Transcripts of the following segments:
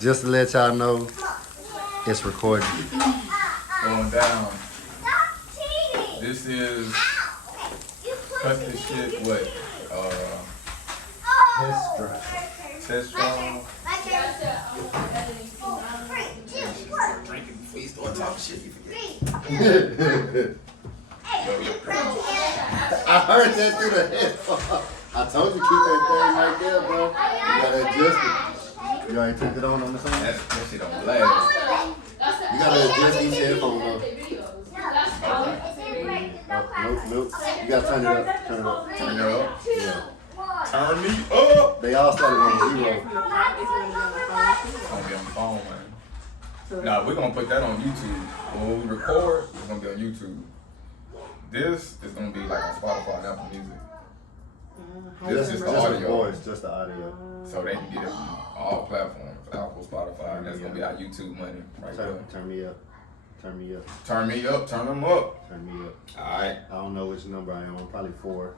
Just to let y'all know, it's recording. Going down. This is cut this shit with test strong. Drinking, please don't talk shit. You forget. I heard that through the headphone. I told you keep that thing right there, bro. You gotta adjust it. You already took it on the same? That shit don't last. You gotta adjust these headphones, bro. Nope. You gotta turn it up. Turn it up. Turn it up. Yeah. Turn me up. They all started on 0. It's gonna be on the phone, man. Nah, we're gonna put that on YouTube. When we record, it's gonna be on YouTube. This is gonna be like on Spotify and Apple Music. This is the audio. Just the audio. So they can get it on all platforms, Apple, Spotify, and that's gonna be our YouTube money right there. Turn me up. Turn me up. Turn me up, turn them up. Turn me up. Alright. I don't know which number I am. I'm probably 4.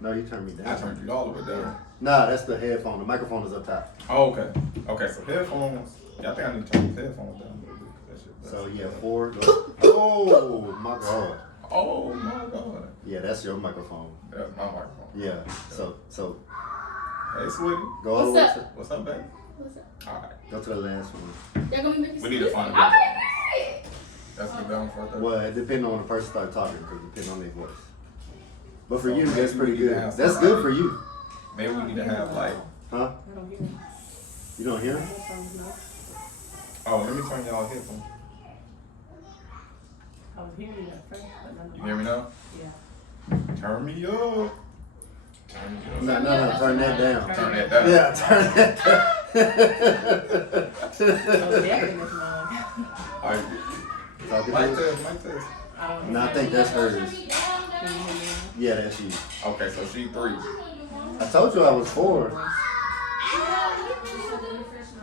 No, you turned me down. I turned you all the way down. Nah, that's the headphone. The microphone is up top. Oh, okay. Okay, so headphones. Yeah, I think I need to turn these headphones down a little bit. That shit. So yeah, 4. Oh my god. Oh my god. Yeah, that's your microphone. That's my microphone. Yeah. So. Hey, sweetie. Go all the way to. What's up, baby? What's up? Alright. Go to the last one. Y'all gonna make We need to find a I'm good gonna one. it. That's the down for Well, it depends on when the person start talking, because it depends on their voice. But for So you, maybe that's pretty we need to good. have That's somebody- good for you. Maybe we need to have like. Huh? I don't hear him. You don't hear him? Oh, let me turn y'all headphones. I was hearing you at first, but none of You hear me now? Yeah. Turn me up. Turn me up. No. Turn that down. Turn that down. Yeah, turn that down. So definitely is mine. Alright. Talking Mic to test, mic test. No, I think that's hers. Yeah, that's you. Okay, so she 3. I told you I was 4.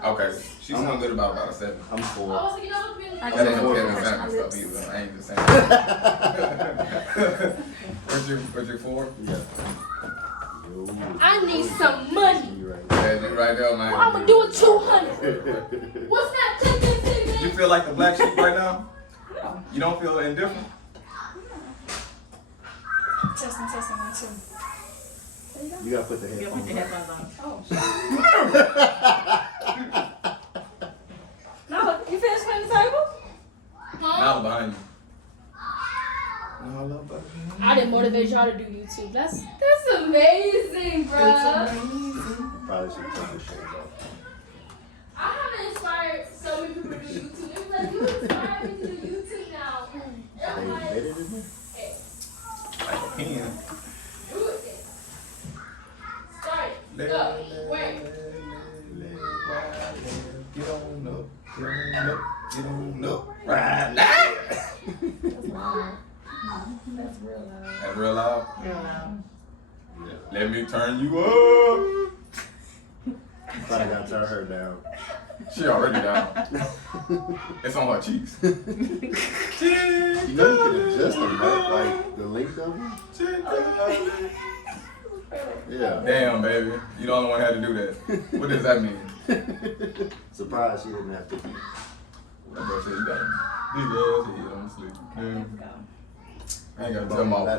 Okay, she's doing good about a 7. I'm 4. That ain't no Kevin Samuels stuff either. I ain't just saying. Where's your 4? Yeah. I need some money. You right. Yeah, you right there, man. I'm gonna do it 200. What's that? Take this. You feel like the black sheep right now? You don't feel indifferent? Testing, 1, 2. You gotta put the Yeah, put the headphones on. headphones on. Oh, no, you finished cleaning the table? Now behind you. No, love, buddy. I didn't motivate y'all to do YouTube. That's amazing, bro. Probably should turn this shit off. I haven't inspired so many people to do YouTube. It's like you inspired me to do YouTube now. They embedded in there? Hey, Like a pen. do it then. Start it. Go. Wait. Get on up. Get on up. Get on up. Right now. That's real loud. That real loud? Real loud. Let me turn you up. Probably gotta turn her down. She already down. It's on her cheeks. You know you can adjust them, right? Like the length of them? Yeah. Damn, baby. You the only one had to do that. What does that mean? Surprised she didn't have to. That boy said you got a big ass head on sleep. Let's go. I ain't gotta tell my wife. I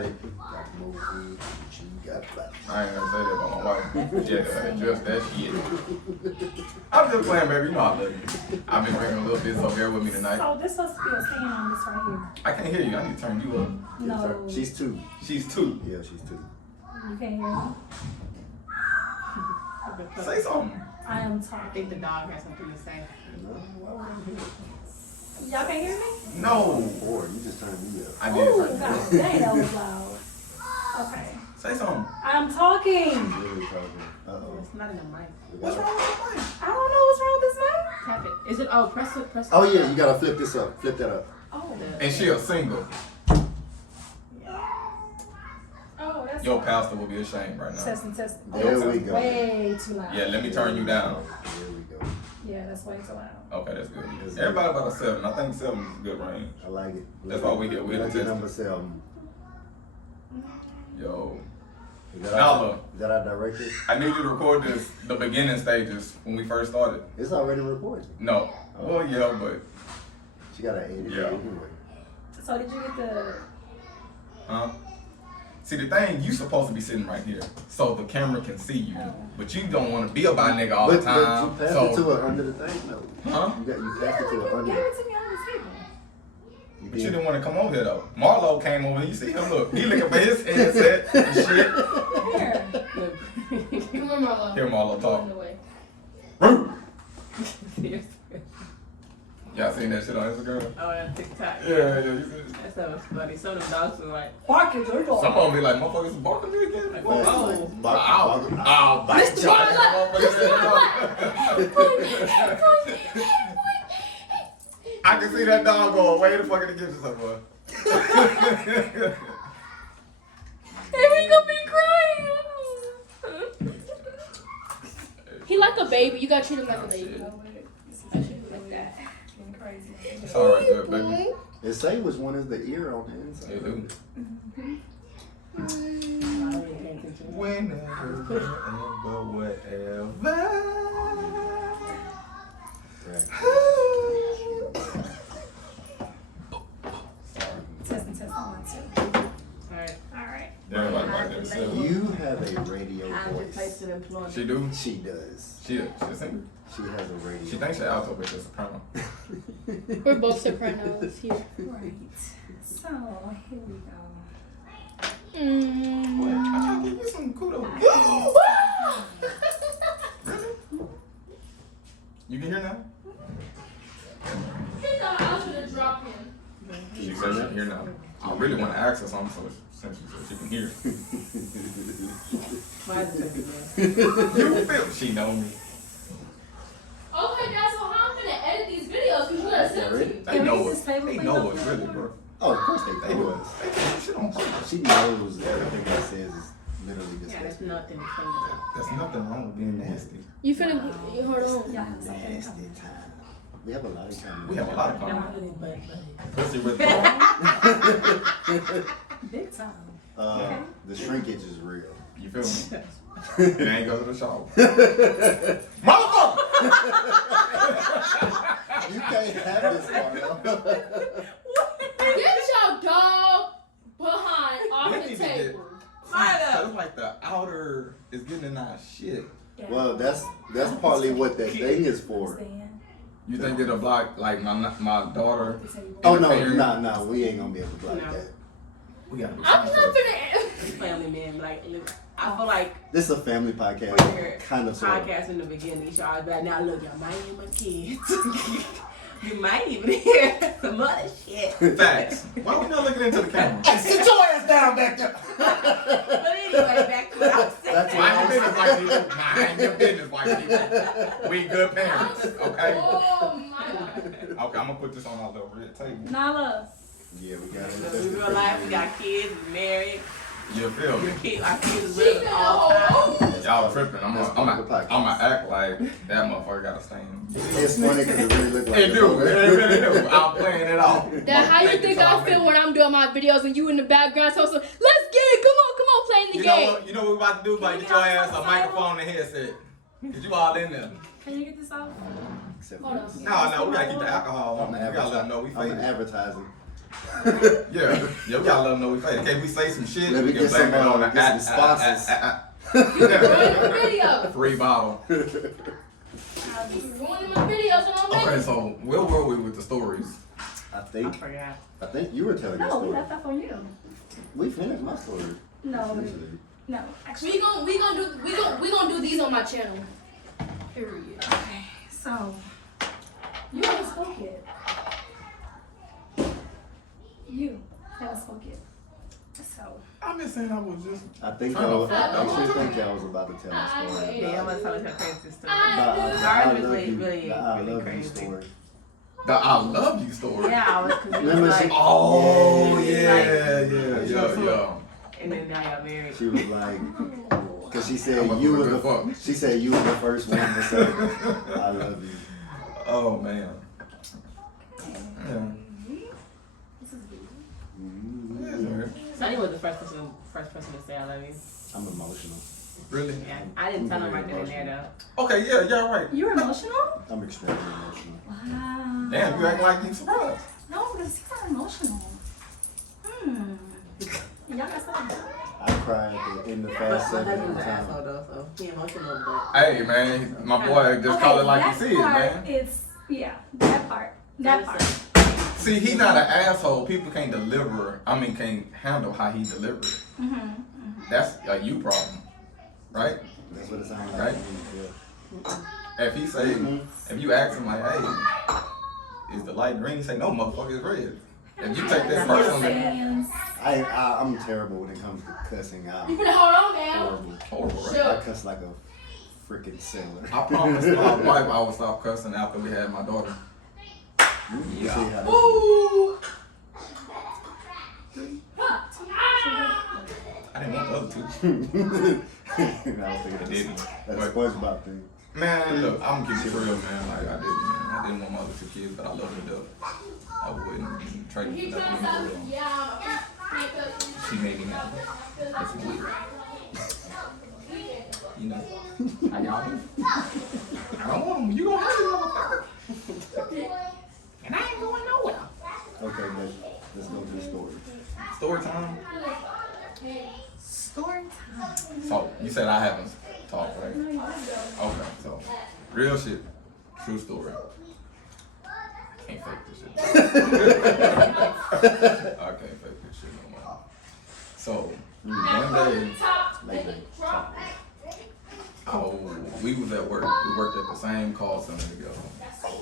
ain't gonna say that about my wife. Yeah, just that shit. I'm just playing, baby. You know I love you. I've been drinking a little bit, so bear with me tonight. So this supposed to be a fan on this right here. I can't hear you. I need to turn you up. No. She's 2. She's 2. Yeah, she's 2. You can't hear me? Say something. I am talking. I think the dog has something to say. No, why would I hear it? Y'all can't hear me? No. 4, you just turned me up. I did Oh, turn you God up. dang, that was loud. Okay. Say something. I'm talking. Really talking. Uh-oh. It's not in the mic. What's wrong with the mic? I don't know what's wrong with this mic. Tap it. Is it? Oh, press it. Press it. Oh yeah, you gotta flip this up. Flip that up. Oh. And she a single. Oh, that's Your pastor will be ashamed right now. Testing. There we go. Way too loud. Yeah, let me turn you down. There we go. Yeah, that's way too loud. Okay, that's good. That's good. Everybody about a 7. I think 7 is a good range. I like it. That's why we here. We like the number 7. Yo. Nala, Is that our director? I need you to record the beginning stages when we first started. It's already recorded. No. Oh yeah, but She got to edit it Yeah. anyway. So did you get the? huh? See, the thing, you supposed to be sitting right here so the camera can see you, but you don't want to be about nigga all the But time. you passed it to her under the thing, though. Huh? You passed it to her Give under. it to me on the table. But you didn't want to come over here though. Marlo came over. You see him? Look, he looking for his headset and shit. Here. Come on, Marlo. Hear Marlo talk. Run away. Y'all seen that shit on Instagram? Oh, that's TikTok. Yeah, you see it? That stuff was funny. Some of the dogs were like, barking, Some of them be like, motherfuckers barking at me again. Like, Whoa. That's oh. like, I'll bite Mr. you. I can see that dog going way the fuck in the kitchen somewhere. Here we gonna be crying. He like a baby. You gotta treat him like a baby. I should do like that. It's alright, good, baby. It say which one is the ear on the inside. It do. Whenever, Testing, 1, 2. Alright. Alright. Everybody like that. So, You have a radio I'm voice. replacing employment. she do? She does. She a singer? She has a radio. She thinks she's alto, but she's a soprano. We're both sopranos here. Right. So, here we go. I try to give you some kudos. Really? You can hear now? He thought I was gonna drop him. She said she can hear now. I really want to ask her something so since she can hear. Why is it like You feel? She know me. Okay, that's so how I'm gonna edit these videos because you gotta send it to me. They Can we know use us. this table, They please? know us really, bro. Oh, of course they They do. do us. They do shit on purpose. She knows everything that says is literally Yeah, there's disgusting. nothing funny. There's nothing wrong with being nasty. You finna hold on. Y'all have something Nasty coming. time. We have a lot of time. We have a lot of Don't fun. put it, but. Pussy with Big time. The shrinkage is real. You feel me? It ain't go to the shower. Motherfucker! You can't have this one, Get your dog behind off We the need to get- table. It's like the outer is getting in our shit. Well, that's partly what that thing is for. Stand. You think it'll block like my daughter? Oh no, interfering? nah, we ain't gonna be able to block No. that. We gotta do I'm not something. It's family man. Like, I feel like This is a family podcast, we're kind of sort of. podcast in the beginning. You should always be like, now look, y'all might hear my kids. You might even hear some other shit. Facts. Why we not looking into the camera? Sit your ass down back there. But anyway, back to what I was saying. That's Mind your business, white people. Mind your business, white people. We good parents, okay? Oh my god. Okay, I'm gonna put this on our little red table. Nala. Yeah, we got Because it. in real life, we got kids, we married. You feel me? Our kids is She with finna us all the time. hold. Y'all tripping. I'm That's part of the podcast. gonna act like that motherfucker got a stain. It's funny because it really look like It do. It really do. I'm playing it off. Dad, how you think I feel when I'm doing my videos and you in the background? So let's get it. Come on, playing the You know game. what? You know what we about to do? About to get your ass a microphone and a headset. Cause you all in there. Can you get this off? Except Hold for on. this. No, we gotta keep the alcohol on. We gotta let them know we I'm faded. advertising. Yeah, we gotta let them know we faded. Okay, we say some shit. Let me we can get some, blame it on the get some sponsors. Ruining the video. Free bottle. Ruining my videos and I'm Okay, making. so where were we with the stories? I I think forgot. you were telling your No, we story. left off on you. We finished my story. No, essentially. no. Actually, We gonna do these on my channel. Period. okay. So, you haven't spoke yet. You haven't spoke yet. So, I'm just saying I was just. I think Turn I was. the fuck I up. actually think I was about to tell a story. Yeah, I'm gonna tell us a crazy story. I do. I Ours was love you. really, The I really love you crazy. story. The I love you story. Yeah, I was, cause it was Remember like, she- Oh Yeah. yeah. and then now y'all married. She was like, cause she said I'm a you good were fuck. she said you were the first one to say I love you. Oh man. Yeah. this is good. Mm-hmm. Yeah. Sonny was the first person to say I love you. I'm emotional. Really? Yeah, I didn't tell him right then and there though. Okay, yeah, right. You're emotional? I'm extremely emotional. Wow. Damn, you act like you surprised. No, because he's not emotional. Y'all got something. I cried at the end of But Fast my 7 husband's an every time. asshole though, so he emotional, but. Hey, man, my boy just call it like you see it, man. It's, yeah, that part. That part. See, he's not an asshole. People can't can't handle how he delivered it. That's a you problem, right? That's what it sounds like. Right? Yeah. If he say, if you ask him like, hey, is the light green? He say, no, motherfucker, it's red. If you take that personally, I'm terrible when it comes to cussing out. You better hold on now. horrible, right? I cuss like a freaking sailor. I promised my wife I would stop cussing after we had my daughter. You see how that Ooh. I didn't want the other two. I was thinking Didn't. that's a SpongeBob thing. Man, look, I'm gonna keep it real, man. Like I didn't want my other two kids, but I love her to death. I wouldn't trade He them for trying to nothing in the say, world. yeah. She made me happy. That's weird. You know, I got him. I don't want him. You gonna have him, motherfucker. And I ain't going nowhere. Okay, let's go to the story. Story time. Story time. So you said I haven't talked, right? Okay, so real shit, true story. I can't fake this shit. I can't fake this shit no more. So one day, we was at work. We worked at the same call center together.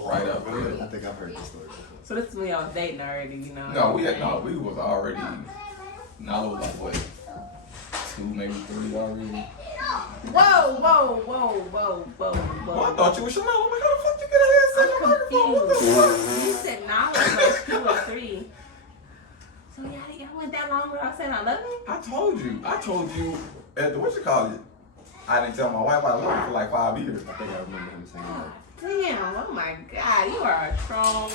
Right up I there. think I've heard this story before. So this is when y'all was dating already, you know? No, we was already, not like what, 2, maybe 3 already. Whoa. Well, I thought you were Chanel. I'm like, how the fuck you get a headset and a microphone? What the fuck? You said knowledge like 2 or 3. So y'all went that long without saying I love you? I told you at the, what you call it? I didn't tell my wife I love her for like 5 years. I think I remember him saying that. Damn, oh my God, you are a strong.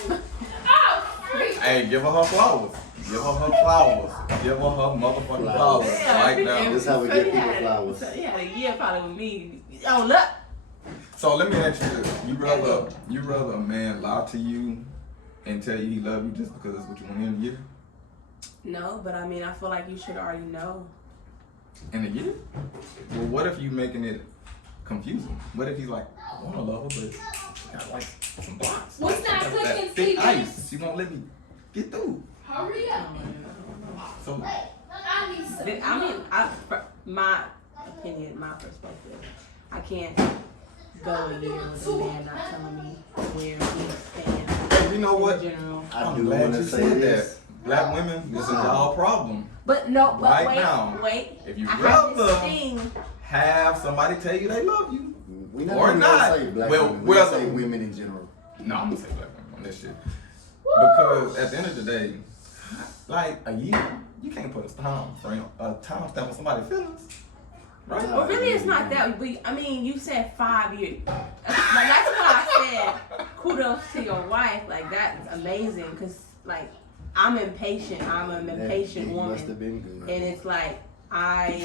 Hey, give her flowers. Give her flowers. Give her motherfucking flowers. Right now. This is how we So give you people had- flowers. So you had a year probably with me. Oh, look. So let me ask you this. You rather a man lie to you and tell you he love you just because that's what you want in a year? No, but I mean, I feel like you should already know. In a year? Well, what if you making it confusing? What if he's like, I want to love her, but she got like some blocks. What's Like, not that clicking, thick Steven? ice. She won't let me get through. Hurry up. So I need some. I mean, my opinion, my perspective, I can't go a year with a man not telling me where he stands. hey, you know what? In general. I I'm do glad want you to say said this. that. Black women, this is y'all problem. But no, but Right wait, now, wait. if you I have rather this thing. have somebody tell you they love you. We not Or even not. gonna say black Well, women. We gonna say well- women in general. No, I'm gonna say black women on this shit. Because at the end of the day, like a year, you can't put a timestamp on somebody's feelings. Right? Well, really, it's not that. I mean, you said 5 years. Like, that's why I said kudos to your wife. Like, that's amazing. Because, like, I'm impatient. I'm an impatient That woman. must have been good. And it's like, I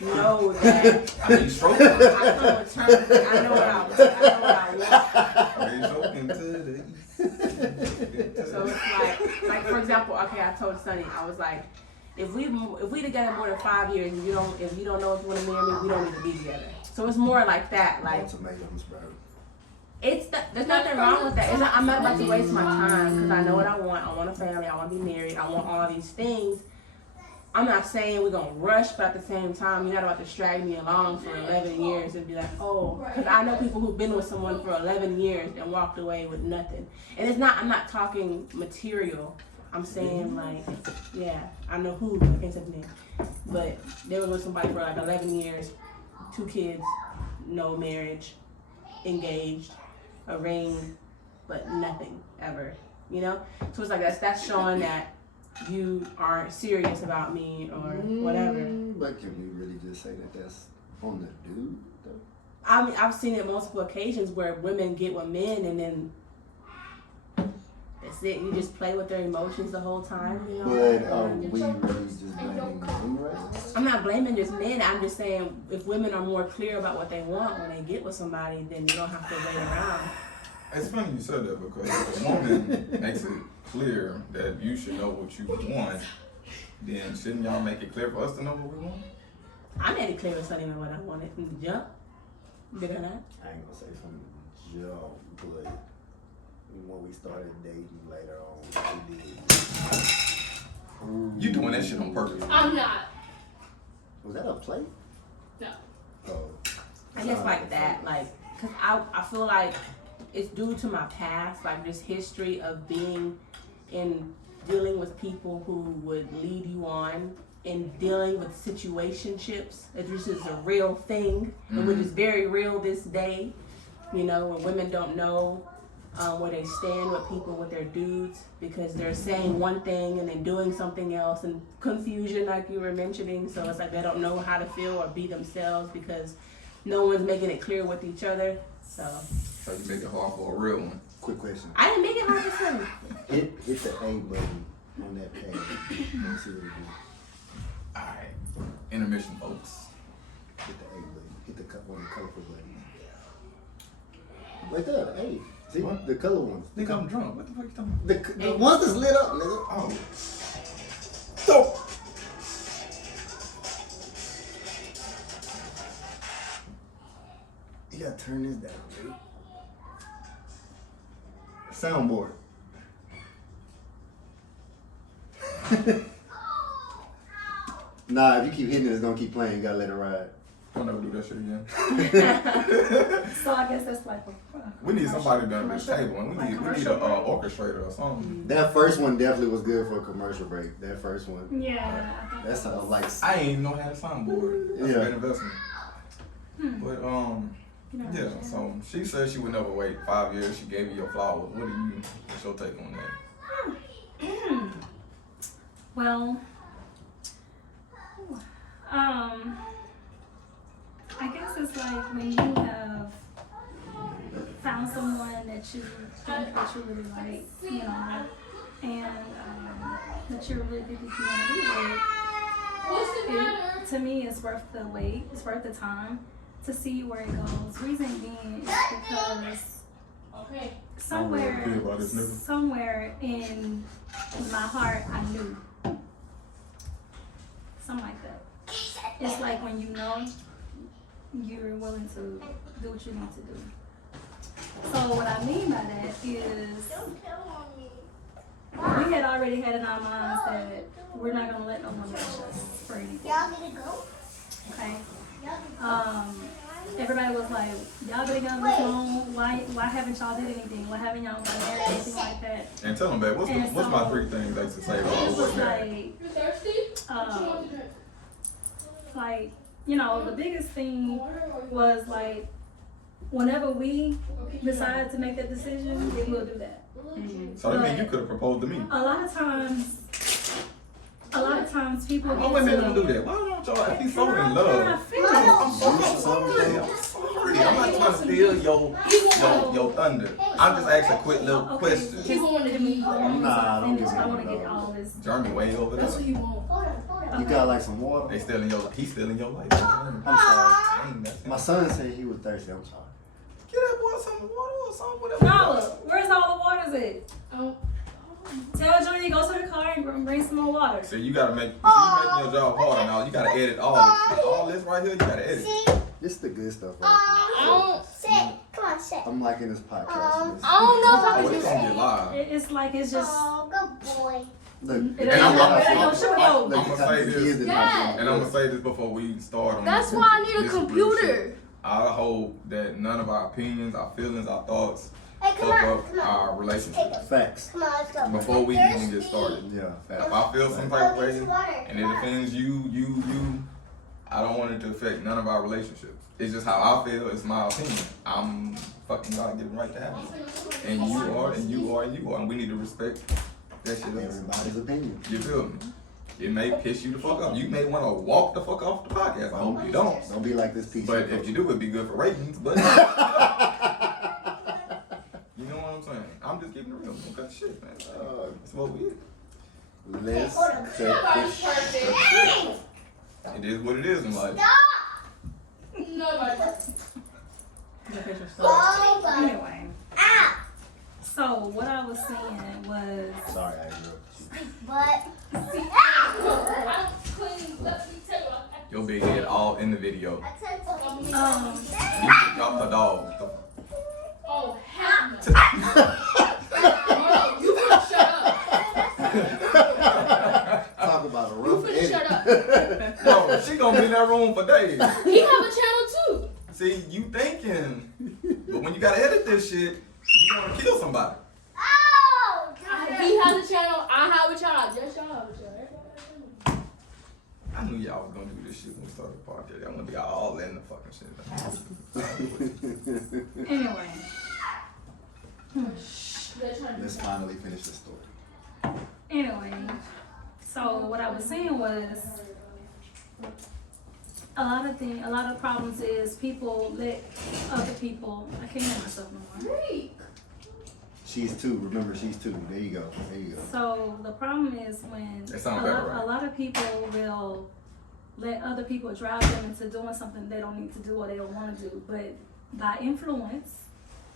know that I mean, stroking. I come with terms. Like, I know what I want. I mean, stroking to the east. So it's like for example, okay, I told Sonny, I was like, if we together more than 5 years, and if you don't know if you want to marry me, we don't need to be together. So it's more like that. Like, Ultimatums, bro. there's nothing wrong with that. It's not, I'm not about to waste my time because I know what I want. I want a family. I want to be married. I want all these things. I'm not saying we're going to rush, but at the same time, you're not about to drag me along for 11 years and be like, oh, because I know people who've been with someone for 11 years and walked away with nothing. And I'm not talking material. I'm saying like, yeah, I know who, I can't say the name, but they were with somebody for like 11 years, 2 kids, no marriage, engaged, arranged, but nothing ever, you know? So it's like that's showing that you aren't serious about me or whatever. But can we really just say that that's on the dude, though? I mean, I've seen it multiple occasions where women get with men and then the that's it. You just play with their emotions the whole time, you know. But we really just blaming men right now? I'm not blaming just men. I'm just saying if women are more clear about what they want when they get with somebody, then you don't have to wait around. It's funny you said that because if a woman makes it clear that you should know what you want, then shouldn't y'all make it clear for us to know what we want? I made it clear with something what I wanted from the jump. Did I not? I ain't gonna say from the jump, but when we started dating later on, we did. You doing that shit on purpose. I'm not. Was that a plate? No. Oh. I guess like that, like, cause I feel like it's due to my past, like this history of being in dealing with people who would lead you on and dealing with situationships. This is a real thing, and which is very real this day. You know, when women don't know where they stand with people, with their dudes, because they're saying one thing and then doing something else, and confusion, like you were mentioning. So it's like they don't know how to feel or be themselves because no one's making it clear with each other. So you make it hard for a real one. Quick question. I didn't make it hard for some. Hit the A button on that page. Let's see what it do. Alright. Intermission, folks. Hit the A button. Hit the one of the colorful buttons. Right there, the A. See, What? the color ones. Think I'm drunk. What the fuck you talking about? The ones that's lit up, nigga. Oh. So. You gotta turn this down, dude. Soundboard. Nah, if you keep hitting it, it's gonna keep playing. You gotta let it ride. I'll never do that shit again. So I guess that's like We need somebody down at this table, and we need an orchestrator or something. That first one definitely was good for a commercial break. That first one. Yeah. I think That's like. I ain't even know how to soundboard. That's Yeah. a good investment. But yeah. So she said she would never wait 5 years. She gave you your flowers. What's your take on that? Well, I guess it's like when you have found someone that you think that you really like, you know, and that you really think that you want to be with. To me, it's worth the wait. It's worth the time to see where it goes. Reason being is because somewhere in my heart, I knew. Something like that. It's like when you know you're willing to do what you need to do. So what I mean by that is we had already had in our minds that we're not gonna let no one rush us for anything. Okay. Everybody was like, y'all been together this long. Why haven't y'all did anything? Why haven't y'all got married? Anything like that? And tell them, babe, what's my 3 things they should say It about was married? like, you know, the biggest thing was like, whenever we decide to make that decision, then we'll do that. So that means you could have proposed to me. A lot of times people Why women don't do that? Why don't y'all? If he's so in love. I'm sorry. I'm not trying to steal your thunder. I'm just asking a quick little question. Keep on to me. Nah, don't give me I want to no. get all this. Jeremy way over there. That's what you want. You got like some water? He's stealing your life. I'm sorry. Dang, that's My son said he was thirsty. I'm sorry. Get that boy some water or something. Whatever. No, where's all the waters at? Oh. Tell Junior go to the car and bring some more water. So you gotta make, if you making your job harder now, you gotta edit all this shit. All this right here, you gotta edit. This is the good stuff right here. Come on, sit. I'm liking this podcast. I don't know Oh, it's gonna get live. It's like it's just. Oh, good boy. Look, It And I'm don't show no. look, I'ma say this. kids in my Yeah. phone. And I'm gonna say this before we start on That's this. why I need a This is real computer. shit. I hope that none of our opinions, our feelings, our thoughts Hey, come fuck on, up come on. our relationship Facts. Come on, let's go. before we even get started. Yeah, If facts. I feel some Go type of get way some water. and it offends you, I don't want it to affect none of our relationships. It's just how I feel. It's my opinion. I'm fucking God given right to have it. And you are, and you are, and you are. And we need to respect that shit. Everybody's opinion. You feel me? It may piss you the fuck up. You may want to walk the fuck off the podcast. I hope you don't. Don't be like this piece. But if you do, it'd be good for ratings. But you know what I'm saying? I'm just giving keeping it real. We got shit, man. That's what we is. Let's Nobody's perfect. It is what it is in life. Nobody's perfect. Anyway. So what I was saying was. Sorry, I interrupted you. Your big head all in the video. You dropped the dog. Oh, hell no. You finna shut up. Talk about a You rough finna edit. shut up. No, she gonna be in that room for days. He have a channel too. See, you thinking, but when you gotta edit this shit, you wanna kill somebody. He has a channel. I have a channel. Yes, y'all have a channel. I knew y'all was gonna do this shit when we started the podcast. Y'all gonna be all in the fucking shit. Anyway. Let's finally finish the story. Anyway. So what I was saying was a lot of problems is people let other people. I can't hear myself no more. She's 2. Remember, she's 2. There you go. There you go. So the problem is when That sounds better, right? a lot of people will let other people drive them into doing something they don't need to do or they don't want to do. But by influence,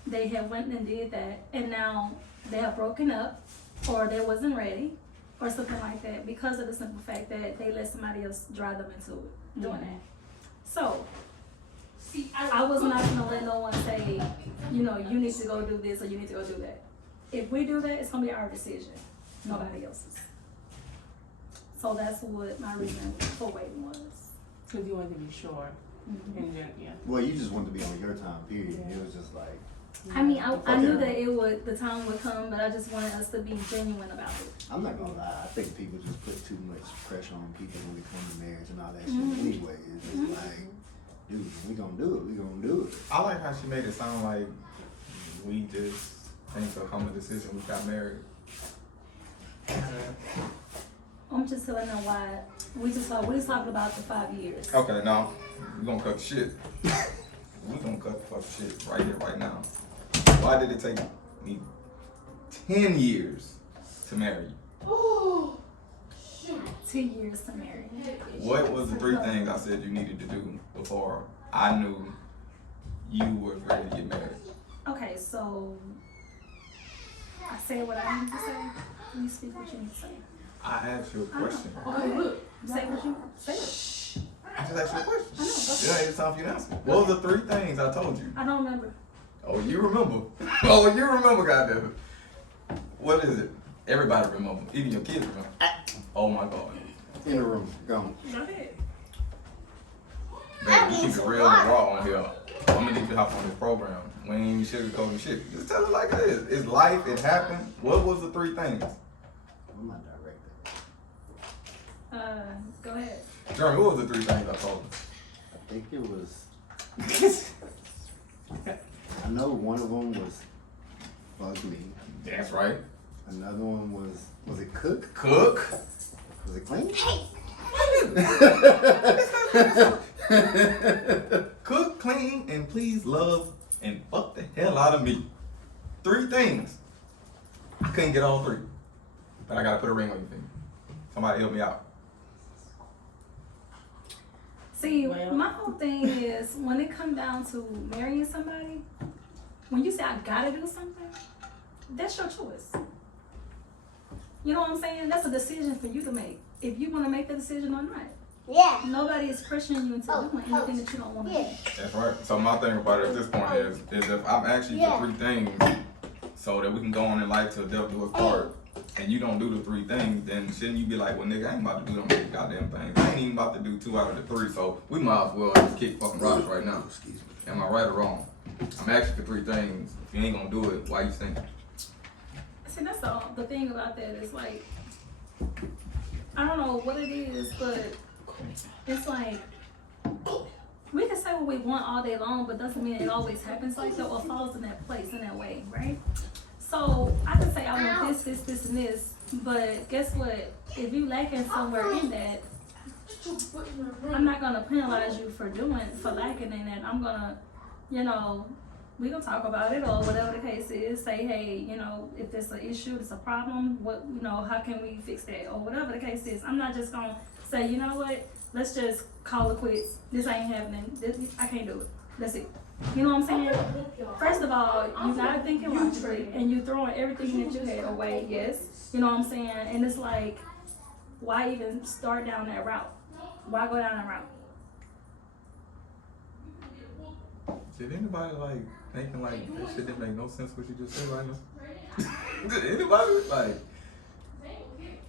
they have went and did that, and now they have broken up, or they wasn't ready, or something like that, because of the simple fact that they let somebody else drive them into it, doing that. So See, I was not gonna let no one say, you know, you need to go do this or you need to go do that. If we do that, it's gonna be our decision, nobody else's. So that's what my reason for waiting was. Because you wanted to be sure. Mm-hmm. And then, yeah. Well, you just wanted to be on your time, period. It was just like, I mean, I knew that the time would come, but I just wanted us to be genuine about it. I'm not gonna lie. I think people just put too much pressure on people when it comes to marriage and all that Mhm. shit. Anyway, it's just like, dude, we gonna do it. We gonna do it. I like how she made it sound like we just came to a common decision. We got married. I'm just telling them why we just talking about the 5 years. Okay, now we gonna cut the shit. We gonna cut the fucking shit right here, right now. Why did it take me 10 years to marry you? Oh, shoot. 2 years to marry. What was the 3 things I said you needed to do before I knew you were ready to get married? Okay, so I say what I need to say. You speak what you need to say. I asked you a question. Okay, look. Say what you say. I just asked you a question. I know. Yeah, it's time for you to answer. What was the 3 things I told you? I don't remember. Oh, you remember. Oh, you remember, goddamn it. What is it? Everybody remember. Even your kids remember. Oh my God. In the room, go. Go ahead. Baby, we keep it real and raw on here. I'm gonna need you to hop on this program. We ain't even sugarcoating shit. Just tell it like it is. It's life. It happened. What was the 3 things? I'm not director. Go ahead. Jeremy, what was the 3 things I told you? I think it was. I know one of them was fuck me. That's right. Another one was it cook? Cook. Was it clean? Cook, clean, and please love and fuck the hell out of me. 3 things. I couldn't get all 3. But I gotta put a ring on your finger. Somebody help me out. See, my whole thing is when it comes down to marrying somebody, when you say I gotta do something, that's your choice. You know what I'm saying? That's a decision for you to make. If you want to make the decision or not. Yeah. Nobody is pressuring you into doing anything that you don't want to do. That's right. So my thing about it at this point is if I'm asking you for 3 things so that we can go on in life till death do us part, and you don't do the 3 things, then shouldn't you be like, well, nigga, I ain't about to do them goddamn things. I ain't even about to do 2 out of the 3, so we might as well just kick fucking rocks right now. Excuse me. Am I right or wrong? I'm asking for 3 things. If you ain't gonna do it, why you thinking? See, that's the thing about that is like, I don't know what it is, but it's like, we can say what we want all day long, but doesn't mean it always happens like that or falls in that place in that way, right? So I can say I want this, and this, but guess what? If you lacking somewhere in that, I'm not gonna penalize you for lacking in that. I'm gonna, we gonna talk about it or whatever the case is. Say, hey, you know, if there's an issue, it's a problem, what, you know, how can we fix that or whatever the case is. I'm not just gonna say, you know what, let's just call it quits. This ain't happening. I can't do it. That's it. You know what I'm saying? First of all, you're not thinking logically and you throwing everything that you had away. Yes, you know what I'm saying. And it's like, why even start down that route? Why go down that route? Did anybody like thinking like that shit didn't make no sense what you just said right now? Did anybody like?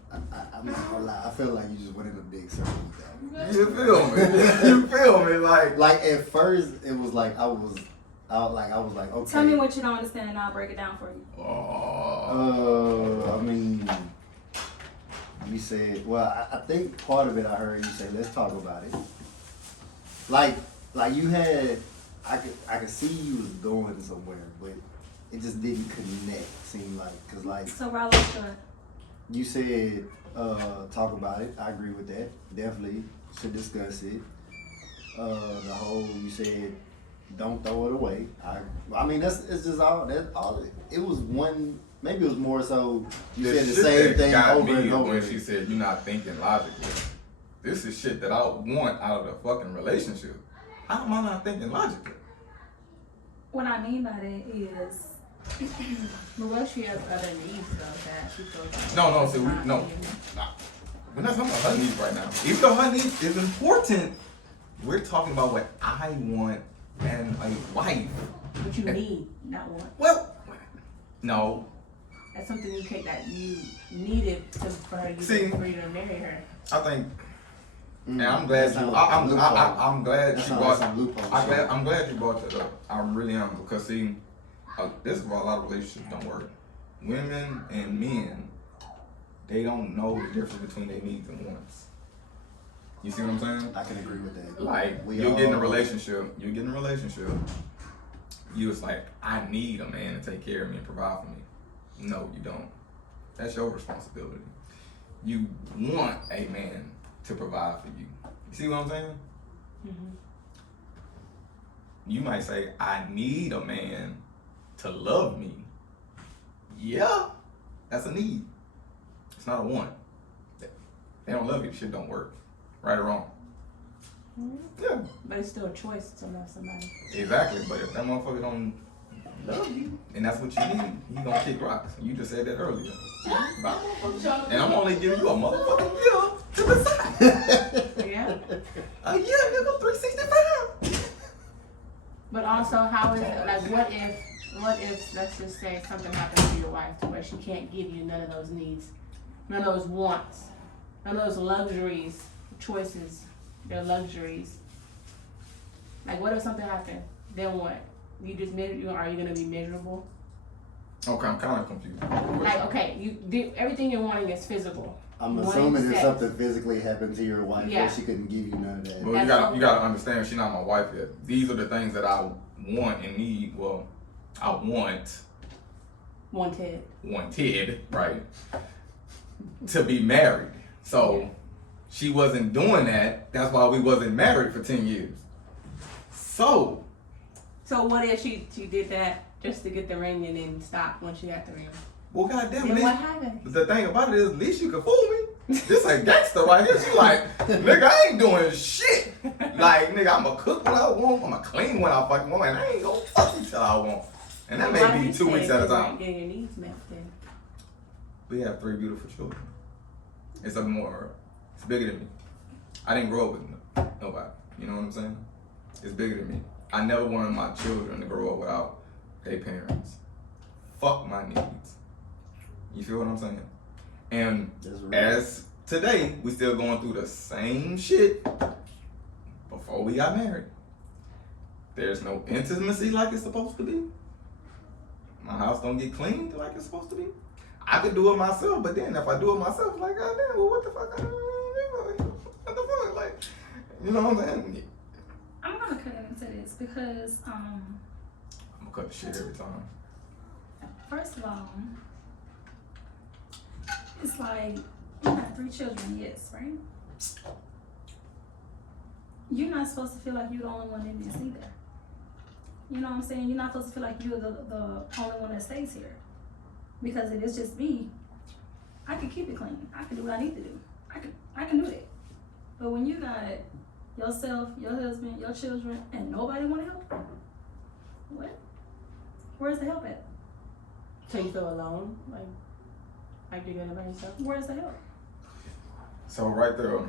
I'm not gonna lie. I feel like you just went in a big circle with that. You feel me? You feel me? Like at first it was like I was like okay. Tell me what you don't understand and I'll break it down for you. Oh. I mean, you said. Well, I think part of it I heard you say. Let's talk about it. Like you had. I could see you was going somewhere, but it just didn't connect. Seemed like, cause like. So where I lost you at? You said talk about it. I agree with that. Definitely should discuss it. The whole you said don't throw it away. I mean it's just all. It was one. Maybe it was more so you said the same thing over and over. When she said you're not thinking logically. This is shit that I want out of the fucking relationship. How am I not thinking logically? What I mean by that is. But what she has other needs though that she feels like No. See, we're not talking about her needs right now. Even though her needs is important, we're talking about what I want and a wife. What you need, not want. Well, no. That's something you take that you needed for you to marry her. I think. And I'm glad you. I'm glad you brought. I'm glad you brought that up. I really am because see, this is why a lot of relationships don't work. Women and men, they don't know the difference between their needs and wants. You see what I'm saying? I can agree with that. Like you get in a relationship. You was like, I need a man to take care of me and provide for me. No, you don't. That's your responsibility. You want a man to provide for you. You see what I'm saying? Mm-hmm. You might say, I need a man to love me. Yeah, that's a need. It's not a want. They don't love you, shit don't work. Right or wrong? Mm-hmm. Yeah. But it's still a choice to love somebody. Exactly, but if that motherfucker don't love you, and that's what you need, he gonna kick rocks. You just said that earlier. And I'm only giving you a motherfucking year to decide. Yeah. A year, nigga, 365. But also, how is it, like, what if, let's just say something happens to your wife to where she can't give you none of those needs, none of those wants, none of those luxuries, choices, they're luxuries. Like, what if something happened? Then what? Are you gonna be miserable? Okay, I'm kind of confused. Like, okay, everything you're wanting is physical. I'm assuming there's something physically happened to your wife that she couldn't give you none of that. Well, you gotta understand, she's not my wife yet. These are the things that I want and need. Well, I wanted, right, to be married. So she wasn't doing that. That's why we wasn't married for 10 years. So what if she did that just to get the ring and then stop when she got the ring? Well, goddamn then it. What happened? The thing about it is, at least you can fool me. This a gangster right here. She like, nigga, I ain't doing shit. Like, nigga, I'ma cook when I want. I'ma clean when I fucking want. And I ain't gonna fuck you till I want. And that may be 2 weeks at a time. Getting your needs met then. We have 3 beautiful children. It's bigger than me. I didn't grow up with nobody. You know what I'm saying? It's bigger than me. I never wanted my children to grow up without their parents. Fuck my needs. You feel what I'm saying? And as today, we still going through the same shit before we got married. There's no intimacy like it's supposed to be. My house don't get cleaned like it's supposed to be. I could do it myself, but then if I do it myself, like, goddamn, well, what the fuck? What the fuck? Like, you know what I'm saying? I'm gonna cut into this because I'm gonna cut the shit every time. First of all, it's like you have 3 children, yes, right? You're not supposed to feel like you're the only one in this either. You know what I'm saying? You're not supposed to feel like you're the only one that stays here. Because if it's just me, I can keep it clean. I can do what I need to do. I can do that. But when you got yourself, your husband, your children, and nobody want to help, what? Where's the help at? So you feel alone? Like you're doing it by yourself? Where's the help? So right there,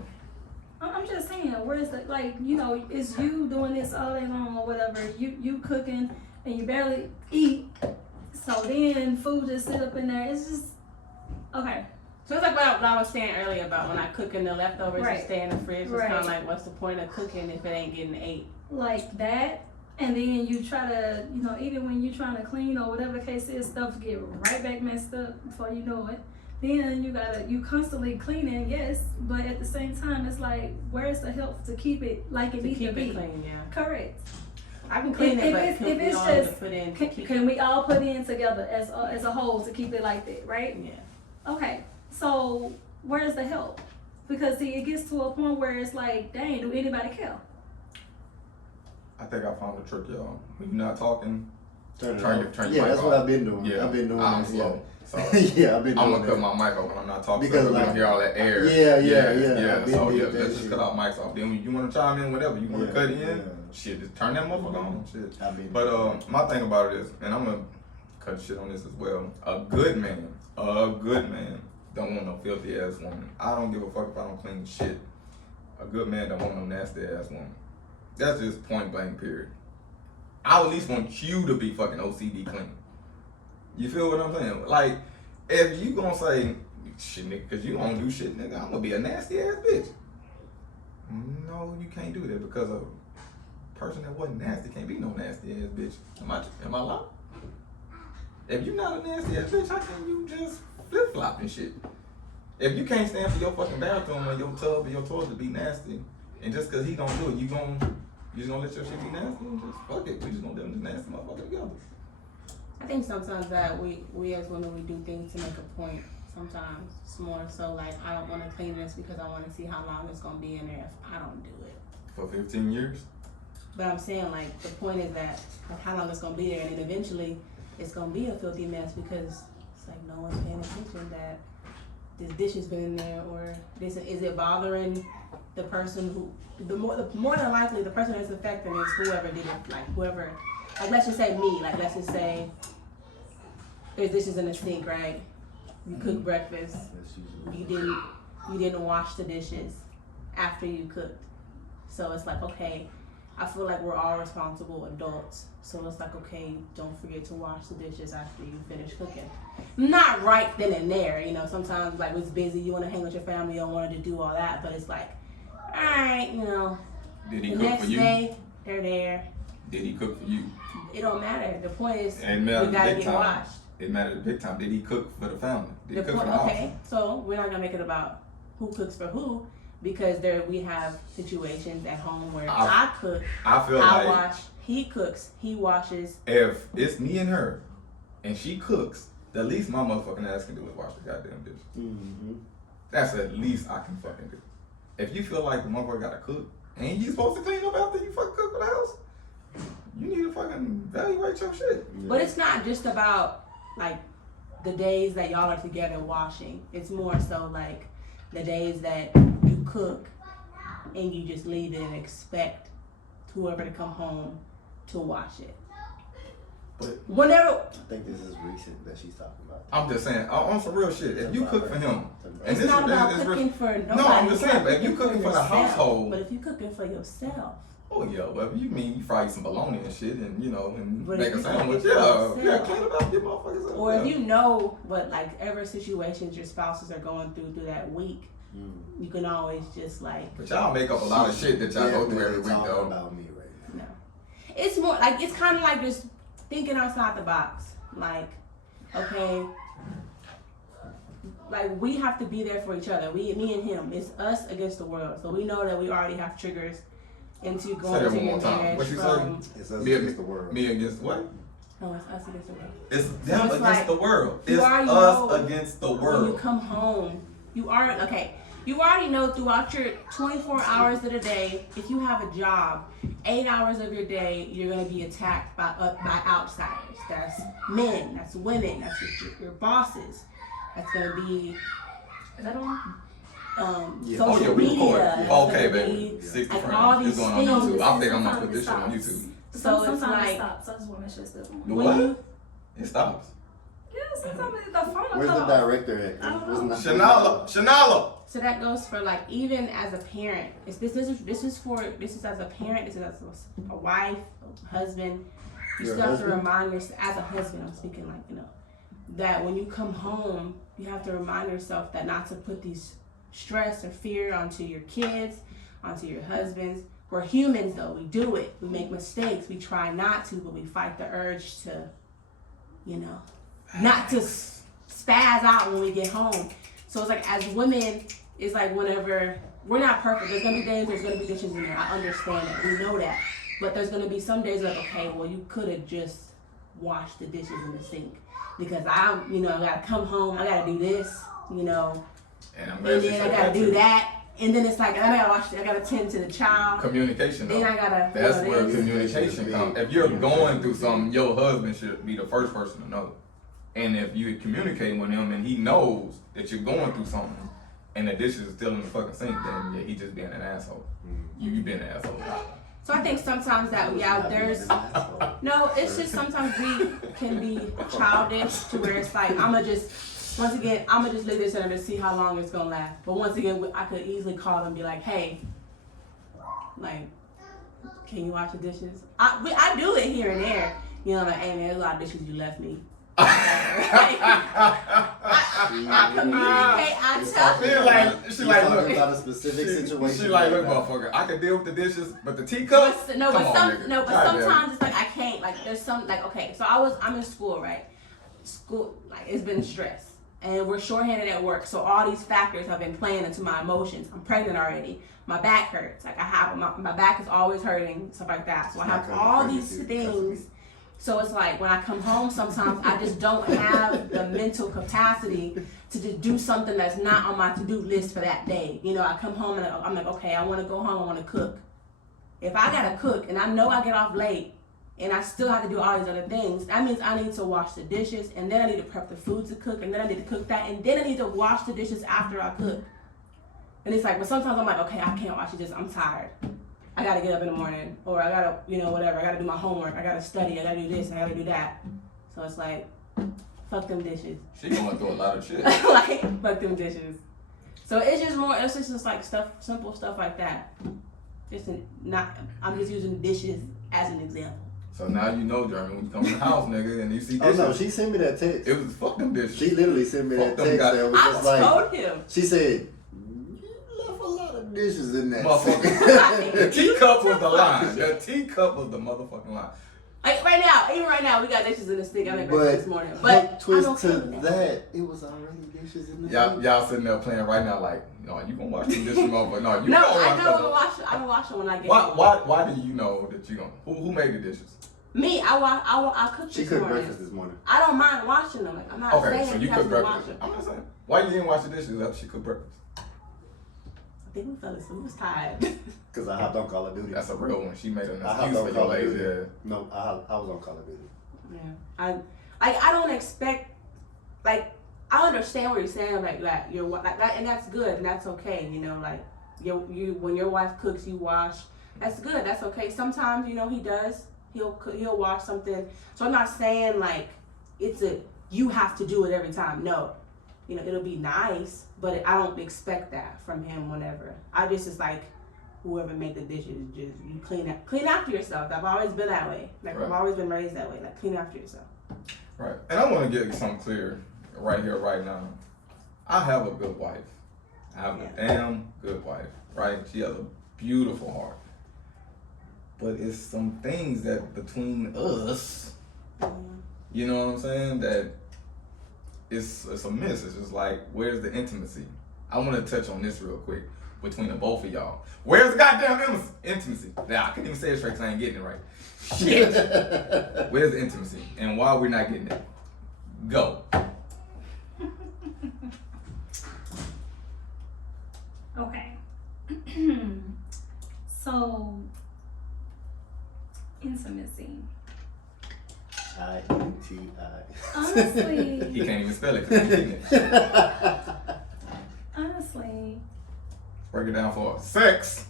I'm just saying, where's the, like, you know, it's you doing this all day long or whatever, you cooking and you barely eat, so then food just sit up in there, it's just, okay. So it's like what I was saying earlier about when I cook and the leftovers Right. just stay in the fridge. It's Right. kind of like, what's the point of cooking if it ain't getting ate? Like that, and then you try to, you know, even when you're trying to clean or whatever the case is, stuff get right back messed up before you know it. Then you constantly cleaning, yes, but at the same time, it's like, where's the help to keep it like it needs to be? Keep it clean, yeah. Correct. I can clean it, but If can we it's all need to just, put in? can we all put in together as a whole to keep it like that, right? Yeah. Okay, so where's the help? Because see, it gets to a point where it's like, dang, do anybody care? I think I found the trick, y'all. When you're not talking, Turn your yeah, mic that's off. what I've been doing. Yeah, I've been doing I'm that, slow. So yeah, I've been doing I'm gonna that. cut my mic off when I'm not talking Because, so we like, don't hear all that air. yeah. Yeah. I've been So doing yeah, that let's just shit. cut our mics off. Then when you wanna chime in, whatever, you wanna Yeah, cut in, yeah. shit, just turn that motherfucker on. Shit. I've been But my thing about it is, and I'm gonna cut shit on this as well. A good man don't want no filthy ass woman. I don't give a fuck if I don't clean shit. A good man don't want no nasty ass woman. That's just point blank period. I would at least want you to be fucking OCD clean. You feel what I'm saying? Like, if you gonna say, shit, nigga, cause you don't do shit, nigga, I'm gonna be a nasty ass bitch. No, you can't do that because a person that wasn't nasty can't be no nasty ass bitch. Am I lying? If you not a nasty ass bitch, how can you just flip flop and shit? If you can't stand for your fucking bathroom or your tub or your toilet to be nasty, and just cause he don't do it, you just gonna let your shit be nasty and just fuck it. We just gonna let them nasty motherfucker together. I think sometimes that we as women, we do things to make a point. Sometimes it's more so like, I don't want to clean this because I want to see how long it's going to be in there if I don't do it. For 15 years? But I'm saying, like, the point is that like, how long it's going to be there, and then eventually it's going to be a filthy mess because it's like no one's paying attention that this dish has been in there, or this is it bothering the person who, the more than likely the person that's affected is whoever did it, like whoever, like let's just say me, like let's just say there's dishes in the sink, right? You cook breakfast, you didn't wash the dishes after you cooked. So it's like, okay, I feel like we're all responsible adults. So it's like, okay, don't forget to wash the dishes after you finish cooking. Not right then and there, you know, sometimes like it's busy, you want to hang with your family, you don't want to do all that, but it's like, all right, you know, Did he the cook next for you? day, they're there. Did he cook for you? It don't matter. The point is, It we mattered gotta big get time. washed. It mattered big time. Did he cook for the family? Did he cook point, for the house? okay, so we're not gonna make it about who cooks for who, because we have situations at home where I cook, I feel I like wash, he cooks, he washes. if it's me and her, and she cooks, the least my motherfucking ass can do is wash the goddamn dish. Mm-hmm. That's the least I can fucking do. If you feel like the motherfucker gotta cook, and you supposed to clean up after you fucking cook for the house, you need to fucking evaluate your shit. Yeah. But it's not just about like the days that y'all are together washing. It's more so like the days that you cook and you just leave it and expect whoever to come home to wash it. But Whenever. I think this is recent that she's talking about. I'm just saying, on some real shit, if you cook for him, and It's this not about is cooking for nobody. No, I'm just You're saying, but if you cooking cooking for the yourself. household, But if you cooking for yourself. oh yeah, well you mean you fry some bologna and shit, and you know, and But make if a you sandwich, cook it for yeah, yourself. clean it up, get motherfuckers up. Or yeah. if you know what like ever situations your spouses are going through that week, you can always just like. But y'all make up a lot of shit that y'all go through every week talking though. about me right now. No. It's more like, it's kind of like just thinking outside the box. Like, okay, like we have to be there for each other. Me and him. It's us against the world. So we know that we already have triggers into going Say that into one your more time. marriage What you from. It's us Me against the world. Me against what? No, it's us against the world. It's them it's against like, the world. you It's already us know against the When world. you come home, you already know throughout your 24 hours of the day, if you have a job 8 hours of your day, you're gonna be attacked by outsiders. That's men, that's women, that's your bosses. That's gonna be Is that on? social we media. record. That's Okay, gonna baby. be, 60 like, frames. all It's these going on things. YouTube. I think I'm gonna Sometimes put this it shit on stops. YouTube. So it's Sometimes like, it stops. I just want to make sure it's still on. The when what? It stops. Yeah, sometimes the phone will Where's the cut off. director at? I don't know. Shanala. so that goes for like even as a parent. This is as a parent. This is as a wife, a husband. You You're a still have to husband? remind yourself as a husband. I'm speaking like that when you come home, you have to remind yourself that not to put these stress or fear onto your kids, onto your husbands. We're humans though. We do it. We make mistakes. We try not to, but we fight the urge to, not to spaz out when we get home. So it's like as women, it's like whenever we're not perfect. There's gonna be days. There's gonna be dishes in there. I understand that. We know that. But there's gonna be some days like, okay, well you could have just washed the dishes in the sink because I gotta come home. I gotta do this, And I'm and glad she then I said gotta that do too. that. And then it's like I gotta watch. I gotta tend to the child. Communication. Then Though. I gotta. That's where this. communication comes. If you're going through something, your husband should be the first person to know. And if you're communicating with him and he knows that you're going through something and the dishes is still in the fucking sink, then yeah, he just being an asshole. You being an asshole. So I think sometimes that there's no. It's just sometimes we can be childish to where it's like I'ma just leave this in there to see how long it's gonna last. But once again, I could easily call them and be like, hey, like, can you wash the dishes? I do it here and there. Like, hey man, there's a lot of dishes you left me. I communicate. I tell you. She like, talking look. about a specific situation. She like, look, motherfucker, I can deal with the dishes, but the teacups. But come on, nigga. sometimes it's like I can't. Like there's some like okay. So I'm in school, right? School like it's been stress, and we're shorthanded at work. So all these factors have been playing into my emotions. I'm pregnant already. My back hurts. Like I have my back is always hurting, stuff like that. So I have all these things. So it's like when I come home, sometimes I just don't have the mental capacity to just do something that's not on my to-do list for that day. I come home and I'm like, okay, I want to go home. I want to cook. If I gotta cook and I know I get off late and I still have to do all these other things, that means I need to wash the dishes and then I need to prep the food to cook and then I need to cook that and then I need to wash the dishes after I cook. And it's like, but sometimes I'm like, okay, I can't wash the dishes. I'm tired. I gotta get up in the morning, or I gotta, whatever. I gotta do my homework. I gotta study. I gotta do this. I gotta do that. So it's like, fuck them dishes. She going through a lot of shit. Like, fuck them dishes. So it's just like simple stuff like that. I'm just using dishes as an example. So now you know, Jeremy, when you come in the house, nigga, and you see Oh dishes. no, she sent me that text. It was fuck them dishes. She literally sent me that Fuck them text guys. that was just I like, told him. she said, you left a lot of dishes in that Motherfucker. sink. The teacup was the line. The teacup was the motherfucking line. Like even right now, we got dishes in the sink. I made But breakfast this morning. But hook twist I'm to okay with that, it was already dishes in the sink. Y'all sitting there playing right now like, no, you gonna watch them dishes, motherfucker. No, you No, gonna I watch know them. I'm gonna wash them when I get home. Why do you know that you gonna? Who made the dishes? Me, I cooked She this cooked morning. breakfast this morning. I don't mind washing them. Like I'm not Okay, saying so you have cooked to wash breakfast. them. I'm not saying. Why you didn't wash the dishes after she cooked breakfast? I think we fell asleep. We was tired. Because I hopped on Call of Duty. That's a real one. She made an I hopped excuse on for Call your of lazy Duty. ass. No, I was on Call of Duty. Yeah, I don't expect like I understand what you're saying like you're like that and that's good and that's okay like you when your wife cooks you wash that's good that's okay sometimes he does he'll wash something so I'm not saying like it's you have to do it every time no it'll be nice but I don't expect that from him whenever I just it's like whoever make the dishes just you clean after yourself. I've always been that way. Like right. I've always been raised that way. Like clean after yourself. Right. And I want to get something clear right here, right now. I have a good wife. I have a damn good wife. Right? She has a beautiful heart. But it's some things that between us, you know what I'm saying? That it's a miss. It's just like where's the intimacy? I want to touch on this real quick. Between the both of y'all. Where's the goddamn intimacy? Now, I couldn't even say it straight because I ain't getting it right. Shit. Where's the intimacy? And why we're not getting it? Go. Okay. So, intimacy. INTI. Honestly, He can't even spell it because he's eating it. honestly, Break it down for us. Sex.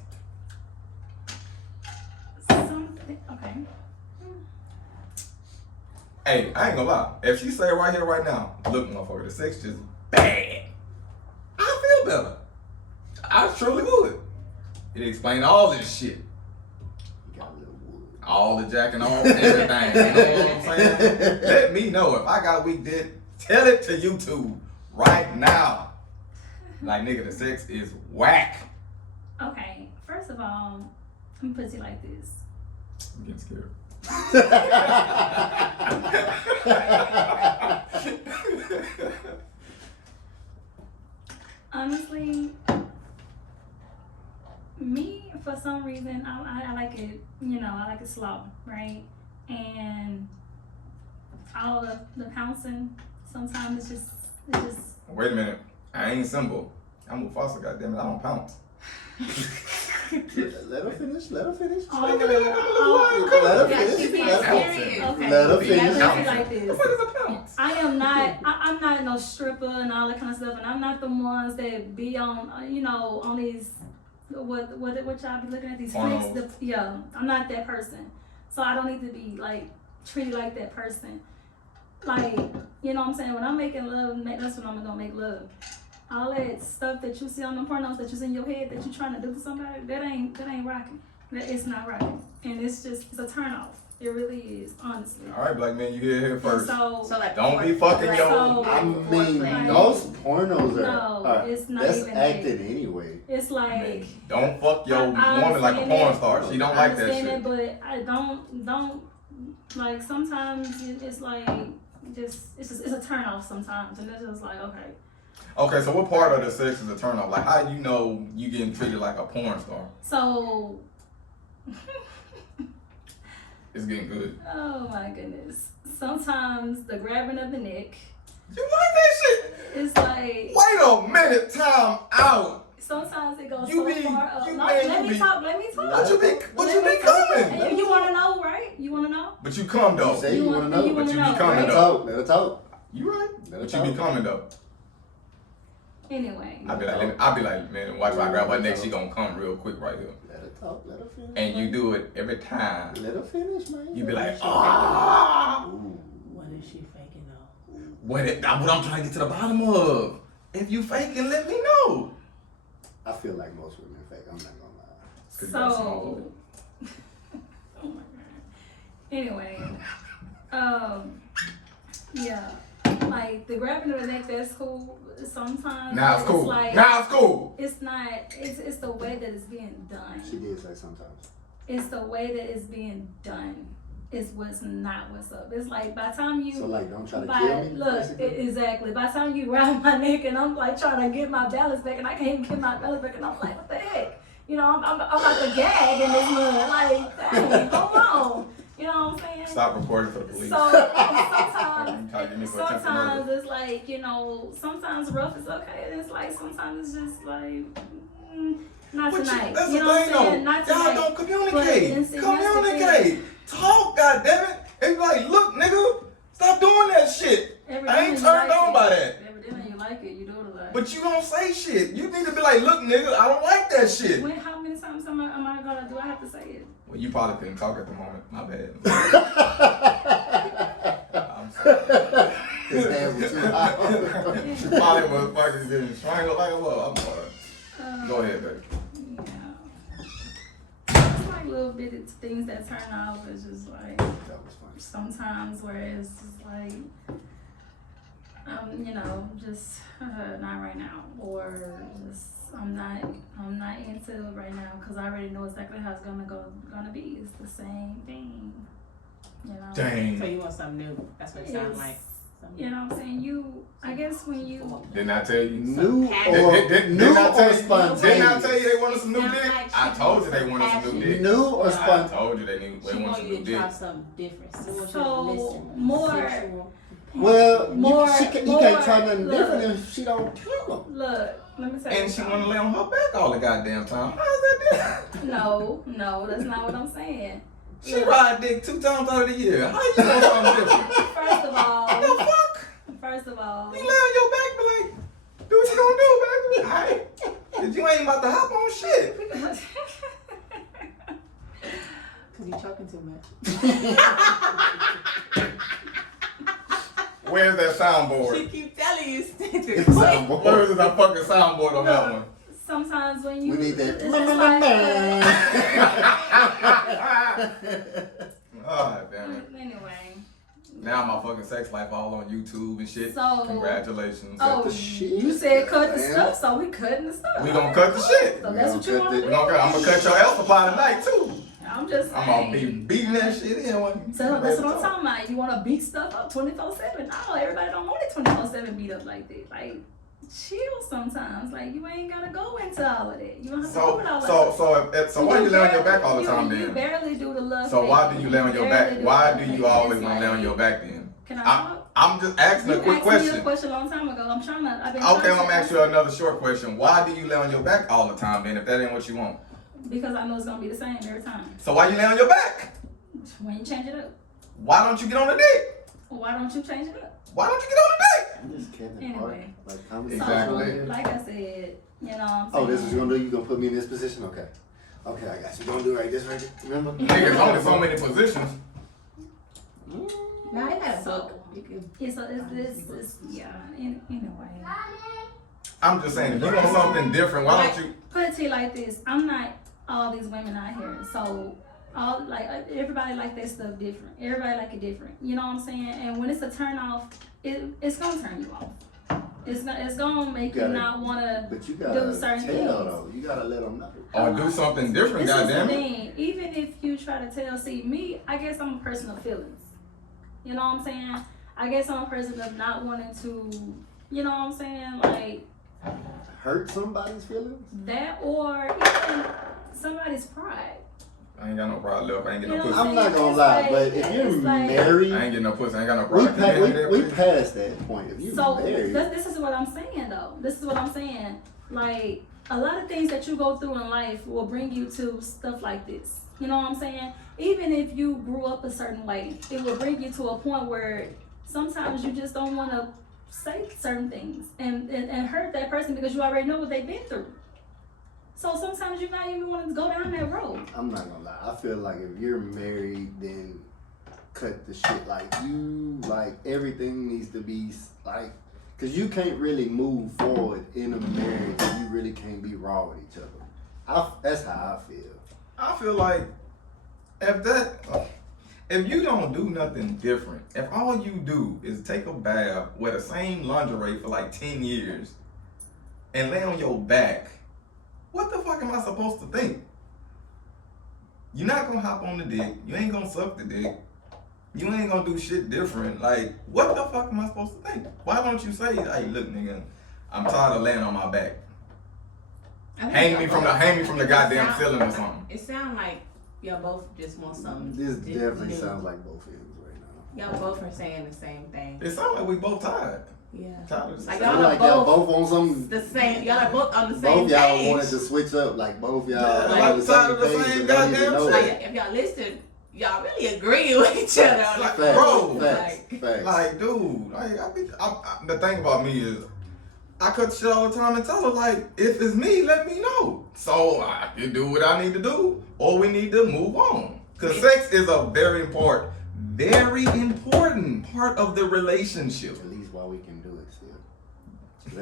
something. Okay. Hey, I ain't gonna lie. If she say right here, right now, look, motherfucker, the sex just bad, I feel better. I truly would. It explain all this shit. You got a little wood. All the jacking off, everything. You know what I'm saying? Let me know if I got a weak dick. Tell it to YouTube right now. Like, nigga, the sex is whack. Okay. First of all, I'm gonna put it like this. I'm getting scared. Honestly, me, for some reason, I like it, you know, I like it slow, right? And all of the pouncing, sometimes it's just. Wait a minute. I ain't simple. I'm Mufasa, goddammit. I don't pounce. Let her finish. Let her finish. Oh, Let her Yeah, finish. she being Let her- serious. Okay. Let her Yeah, finish. let's be like this. What is a pounce? I'm not no stripper and all that kind of stuff, and I'm not the ones that be on, you know, on these, what y'all be looking at these flicks. Pornos. Yeah, I'm not that person, so I don't need to be like treated like that person. Like, you know what I'm saying? When I'm making love, that's when I'm gonna make love. All that stuff that you see on the pornos that you see in your head that you trying to do to somebody, that ain't rocking. It's not rocking, and it's a turn off. It really is, honestly. All right, black man, you here first. So like Don't be fucking like, yo. I mean, Foreplay. those pornos No, are it's not that's even acting that. anyway. It's like. Don't fuck your I woman like a understand porn that. star. She don't I like that understand shit. it, but I don't like sometimes it's like it's a turn off sometimes, and it's just like okay. Okay, so what part of the sex is a turn off? Like, how do you know you getting treated like a porn star? So, It's getting good. oh my goodness. Sometimes the grabbing of the neck You like that shit? is like. Wait a minute, time out. Sometimes it goes You so be- far up. you No, man, let you me be- talk. What you be Let coming? me- You want to know, right? You want to know? But you come You though. say you want to know. You But wanna you be know, coming Let her though. talk. Let her talk. You right? Let her But you be talk. coming though. Anyway. I be like, man, watch when I grab her neck, she gonna come real quick right here. Let her talk. Let her finish. And you do it every time. Let her finish, man. You be like, ah. Ooh. What is she faking though? What I'm trying to get to the bottom of. If you faking, let me know. I feel like most women fake. I'm not gonna lie. 'Cause you got some So, more. oh my god. Anyway, yeah, like the grabbing of the neck, that's cool. Sometimes Now it's cool. like Now it's cool. it's not. It's the way that it's being done. She did say sometimes. It's the way that it's being done. Is what's not what's up. It's like by the time you. So like, don't try to By, kill me. look, basically? exactly. By the time you grab my neck and I'm like trying to get my balance back and I can't even get my balance back and I'm like, what the heck? You know, I'm about to gag in this mud. Like, dang, hold on. You know what I'm saying? Stop recording for the police. So You try to get me for attempted sometimes murder. it's like, you know, sometimes rough is okay. And it's like, sometimes it's just like, not But tonight. that's You the know what I'm thing saying? though. Not Y'all tonight. don't But communicate. it's- that's the Communicate. Talk, goddammit. And be like, look, nigga, stop doing that shit. I ain't Evidently you turned like on it. by that. Evidently you like it. You do it a lot. But you don't say shit. You need to be like, look, nigga, I don't like that shit. When, how many times am I gonna do I have to say it? Well, you probably couldn't talk at the moment. My bad. I'm sorry. His hands were too high. You probably was fucking getting strangled like a well. I'm sorry. Go ahead, baby. Yeah. It's like little bitty things that turn off. It's just like That was funny. sometimes where it's just like, you know, just not right now, or just I'm not into it right now because I already know exactly how it's gonna be. It's the same thing, you know. So Dang. you want something new? That's what it sounds It's- like. You know what I'm saying? I guess when you. Didn't I tell you? New Did- or didn't new I tell or you- spontaneous? Didn't I tell you they wanted some new Sound dick? like I she told you wants they some wanted some new passion. dick. New or I spontaneous? told you they She wanted want some you new to dick. try something different. She wants So, you to listen. more- Sensual. Well, More- you can't more- try nothing look. different if she don't tell them. Look, let me tell you And she something. want to lay on her back all the goddamn time. How's that different? No, that's not what I'm saying. She ride dick 2 times out of the year. How you want something different? First of all, What the fuck? first of all, You lay on your back, be like, do what you gonna do, baby. Alright. Cause you ain't about to hop on shit. Cause you choking too much. Where's that soundboard? She keep telling you stick to It's a soundboard. Where is that fucking soundboard on that one? sometimes when you We need that. it's like, Oh, damn it. anyway. Now my fucking sex life all on YouTube and shit. So- Congratulations. Oh, the shit. you said cut the Man. stuff, so we cutting the stuff. We gonna cut the shit. So that's what you want to do. I'm gonna cut your ass supply tonight too. I'm just saying. I'm gonna be beating that shit in when So that's what I'm talking about. You want to beat stuff up 24/7. No, everybody don't want it 24/7 beat up like that. Like, chill sometimes. Like, you ain't gotta go into all of that. You don't have to do it all So why you lay on your back all the time You then? barely do the love. So why thing. do you lay on your barely back? do Why the do love you thing. always It's want to lay on like- your back then? Can I talk? I'm just asking a You quick asked me a question. question a long time ago. I'm trying to. I've been Okay, trying I'm gonna to ask you another short question. Why do you lay on your back all the time then if that ain't what you want? Because I know it's gonna be the same every time. So why you lay on your back? When you change it up, Why don't you get on the dick? why don't you change it up? Why don't you get on the dick? I'm just Kevin Anyway. Hart. Like, Exactly. So, like I said, you know what I'm saying? Oh, this is what you gonna do? You gonna put me in this position? Okay. Okay, I got you. You gonna do like this right here? Remember? Niggas only so many positions. Now they got a So- book. You can. Yeah, so it's yeah, anyway. I'm just saying, if you want something different, why don't you? Put it to you like this, I'm not all these women out here, so all like everybody like their stuff different. Everybody like it different. You know what I'm saying? And when it's a turn off, it's gonna turn you off. It's gonna make you gotta- not wanna But you do gotta certain tell things. though. You gotta let them know. Or do something different, This is the goddamn it. thing. Even if you try to tell, see me, I guess I'm a person of feelings. You know what I'm saying? I guess I'm a person of not wanting to, you know what I'm saying, like Hurt somebody's feelings? that, or even somebody's pride. I ain't got no pride left. I ain't get no You know pussy. what I'm not gonna It's lie, like- but if you're it's like- married, I ain't getting no pussy. I ain't got no we, pride. Can you hand me that, we please? passed that point. If you So married, this is what I'm saying though. This is what I'm saying. Like a lot of things that you go through in life will bring you to stuff like this. You know what I'm saying? Even if you grew up a certain way, it will bring you to a point where sometimes you just don't want to say certain things and hurt that person because you already know what they've been through. So sometimes you're not even want to go down that road. I'm not gonna lie. I feel like if you're married, then cut the shit. Like everything needs to be like, cause you can't really move forward in a marriage if you really can't be raw with each other. That's how I feel. I feel like if you don't do nothing different, if all you do is take a bath, wear the same lingerie for like 10 years, and lay on your back, what the fuck am I supposed to think? You're not gonna hop on the dick. You ain't gonna suck the dick. You ain't gonna do shit different. Like, what the fuck am I supposed to think? Why don't you say, hey, look, nigga, I'm tired of laying on my back. Hang me from the goddamn ceiling or something. It sounds like y'all both just want something. This definitely new. sounds like both ends right now. Y'all both are saying the same thing. It sounds like we both tired. Yeah. Tired of the Like same- y'all Sound are like y'all both both on some. the same. Y'all are both on the same Both y'all page. wanted to switch up. Like both y'all Yeah, on like the tired of the same same page. But don't even goddamn know Like, it. if y'all listen, y'all really agree with each other. Like, Facts, Bro, facts, like- facts. Like, dude, the thing about me is, I cut shit all the time and tell her, like, if it's me, let me know. So I can do what I need to do, or we need to move on. Because sex is a very important part of the relationship. At least while we can do it still.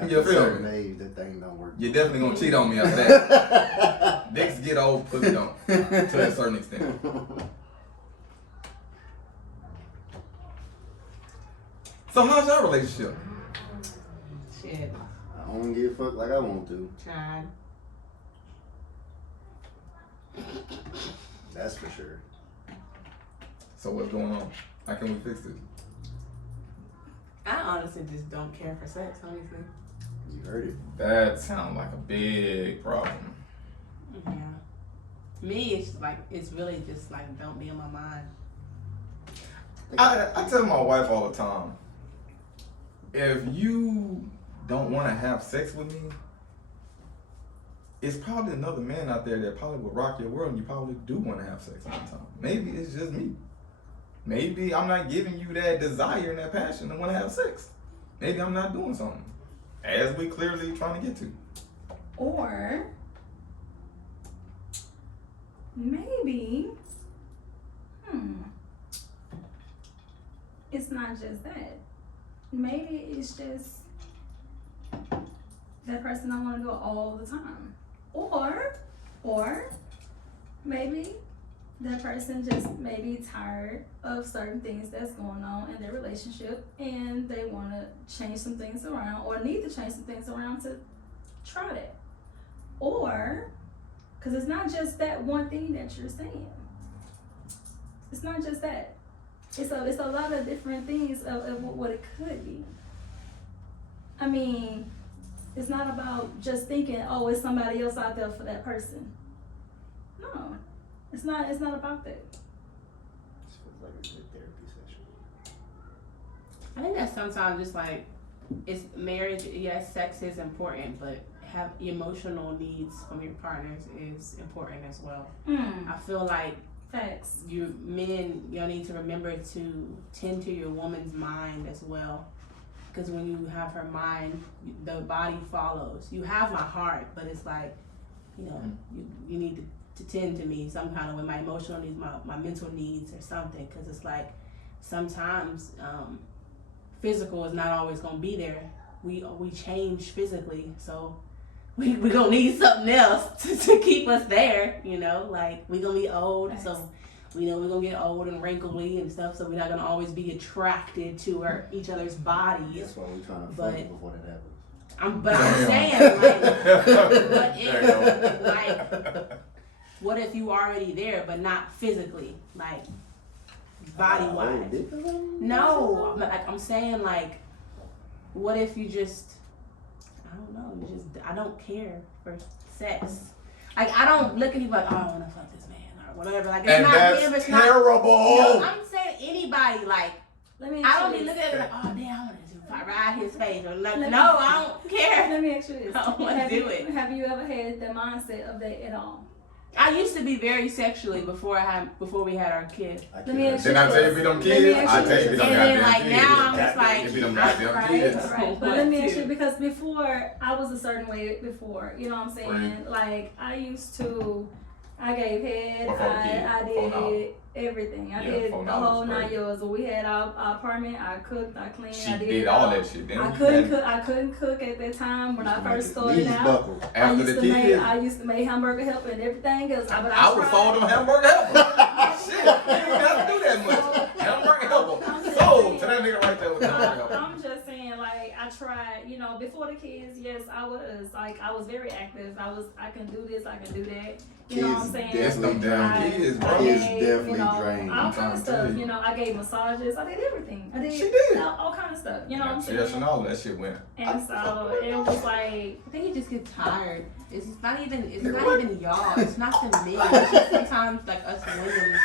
'Cause You after a feel certain me? age, that thing don't work. You're definitely gonna cheat on me after that. Dicks get old, pussy don't, to a certain extent. So how's your relationship? shit. I don't give a fuck like I want to. Trying. That's for sure. So what's going on? How can we fix it? I honestly just don't care for sex, honestly. You heard it. That sounds like a big problem. Yeah. Me, it's like, it's really just like, don't be in my mind. I tell my wife all the time, if you don't want to have sex with me, it's probably another man out there that probably would rock your world and you probably do want to have sex all the time. Maybe it's just me. Maybe I'm not giving you that desire and that passion to want to have sex. Maybe I'm not doing something, as we clearly trying to get to. Or maybe, it's not just that. Maybe it's just that person I want to do it all the time. Or maybe that person just may be tired of certain things that's going on in their relationship and they want to change some things around or need to change some things around to try that. Or, because it's not just that one thing that you're saying. It's not just that. It's a lot of different things of what it could be. I mean, it's not about just thinking, oh, it's somebody else out there for that person. No, it's not about that. This feels like a good therapy session. I think that sometimes just like, it's marriage, yes, sex is important, but have emotional needs from your partners is important as well. I feel like Facts. you men, y'all need to remember to tend to your woman's mind as well. Because when you have her mind, the body follows. You have my heart, but it's like, you know, you need to tend to me some kind of way, my emotional needs, my mental needs or something. Because it's like, sometimes physical is not always going to be there. We change physically, so we gonna need something else to keep us there, you know, like we gonna be old, Nice. so we know we're gonna get old and wrinkly and stuff, so we're not gonna always be attracted to each other's bodies. That's why we're trying to But- fuck before that happens. I'm Damn. saying, like, There you go. like, what if you already there, but not physically, like, body-wise? No, like, I'm saying, like, what if you just, I don't know, I don't care for sex. Like, I don't look at you like, oh, I want to fuck this man, or whatever. Like, it's And not that's him, it's terrible. not, no, I'm saying anybody, like, Let me I ask don't you be this. looking at it like, oh, damn, I want to ride his face, or like, Let me- no, I don't care. Let me ask you this. I don't wanna Have do you- it. Have you ever had the mindset of that at all? I used to be very sexually before we had our kid. Let me ask Didn't I tell you be them Let me kids? ask I you tell you be this. them And then, goddamn like, kids. now I'm just like, It be them goddamn Right, kids. right. But let me ask you, because before I was a certain way before, you know what I'm saying? Right. Like I gave head, Before the kid. I Before now. did everything. I Yeah, did before the now whole was 9 great. years. We had our apartment. I cooked, I cleaned, She I did all that shit. Then I you couldn't had- cook. I couldn't cook at that time when I first started Knees out. buckle. After the kids, I used to make hamburger helper and everything else. But I would tried. fold them hamburger helper. Shit, you don't have to do that much. Hamburger helper. Sold to that nigga right there with the hamburger helper. I'm just saying, like, I tried, you know, before the kids, yes, I was very active. I can do this, I can do that. You know what I'm Kids saying? It's them damn kids, bro. Kids gave, definitely drain. all I'm kind trying of to tell stuff. you. You know, I gave massages. I did everything. I did. She did. all kind of stuff. You know what I'm Yes, saying? and all that shit went. And so it was like, I think you just get tired. It's not even What? y'all. It's not the men. It's just sometimes like us women.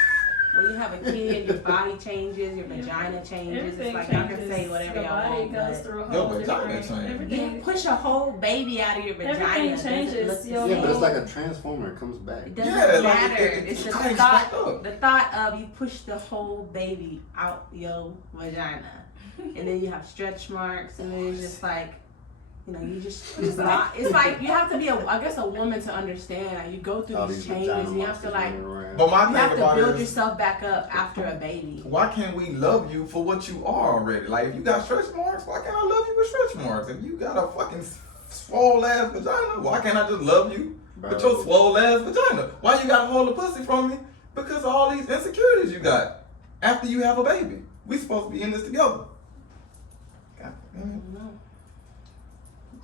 When you have a kid, your body changes, your vagina changes. everything It's like y'all changes. can say whatever Your y'all body want, goes but through a Your whole vagina different. changes. Everything. you push a whole baby out of your vagina. Everything doesn't changes. look the Your Yeah, same. but it's like a transformer. It comes back. It doesn't Yeah, like, matter. it It's the cranks thought. back up. The thought of you push the whole baby out your vagina, and then you have stretch marks, and then it's just like, you know, it's not. It's like you have to be a woman to understand. Like, you go through All these these changes, vagina and you have to monsters like, running around. But my you have thing to about build it is, yourself back up after a baby. why can't we love you for what you are already? Like, if you got stretch marks, why can't I love you with stretch marks? If you got a fucking swole ass vagina, why can't I just love you with Bro. your swole ass vagina? Why you gotta hold the pussy from me? Because of all these insecurities you got after you have a baby. We supposed to be in this together. God I damn. don't know.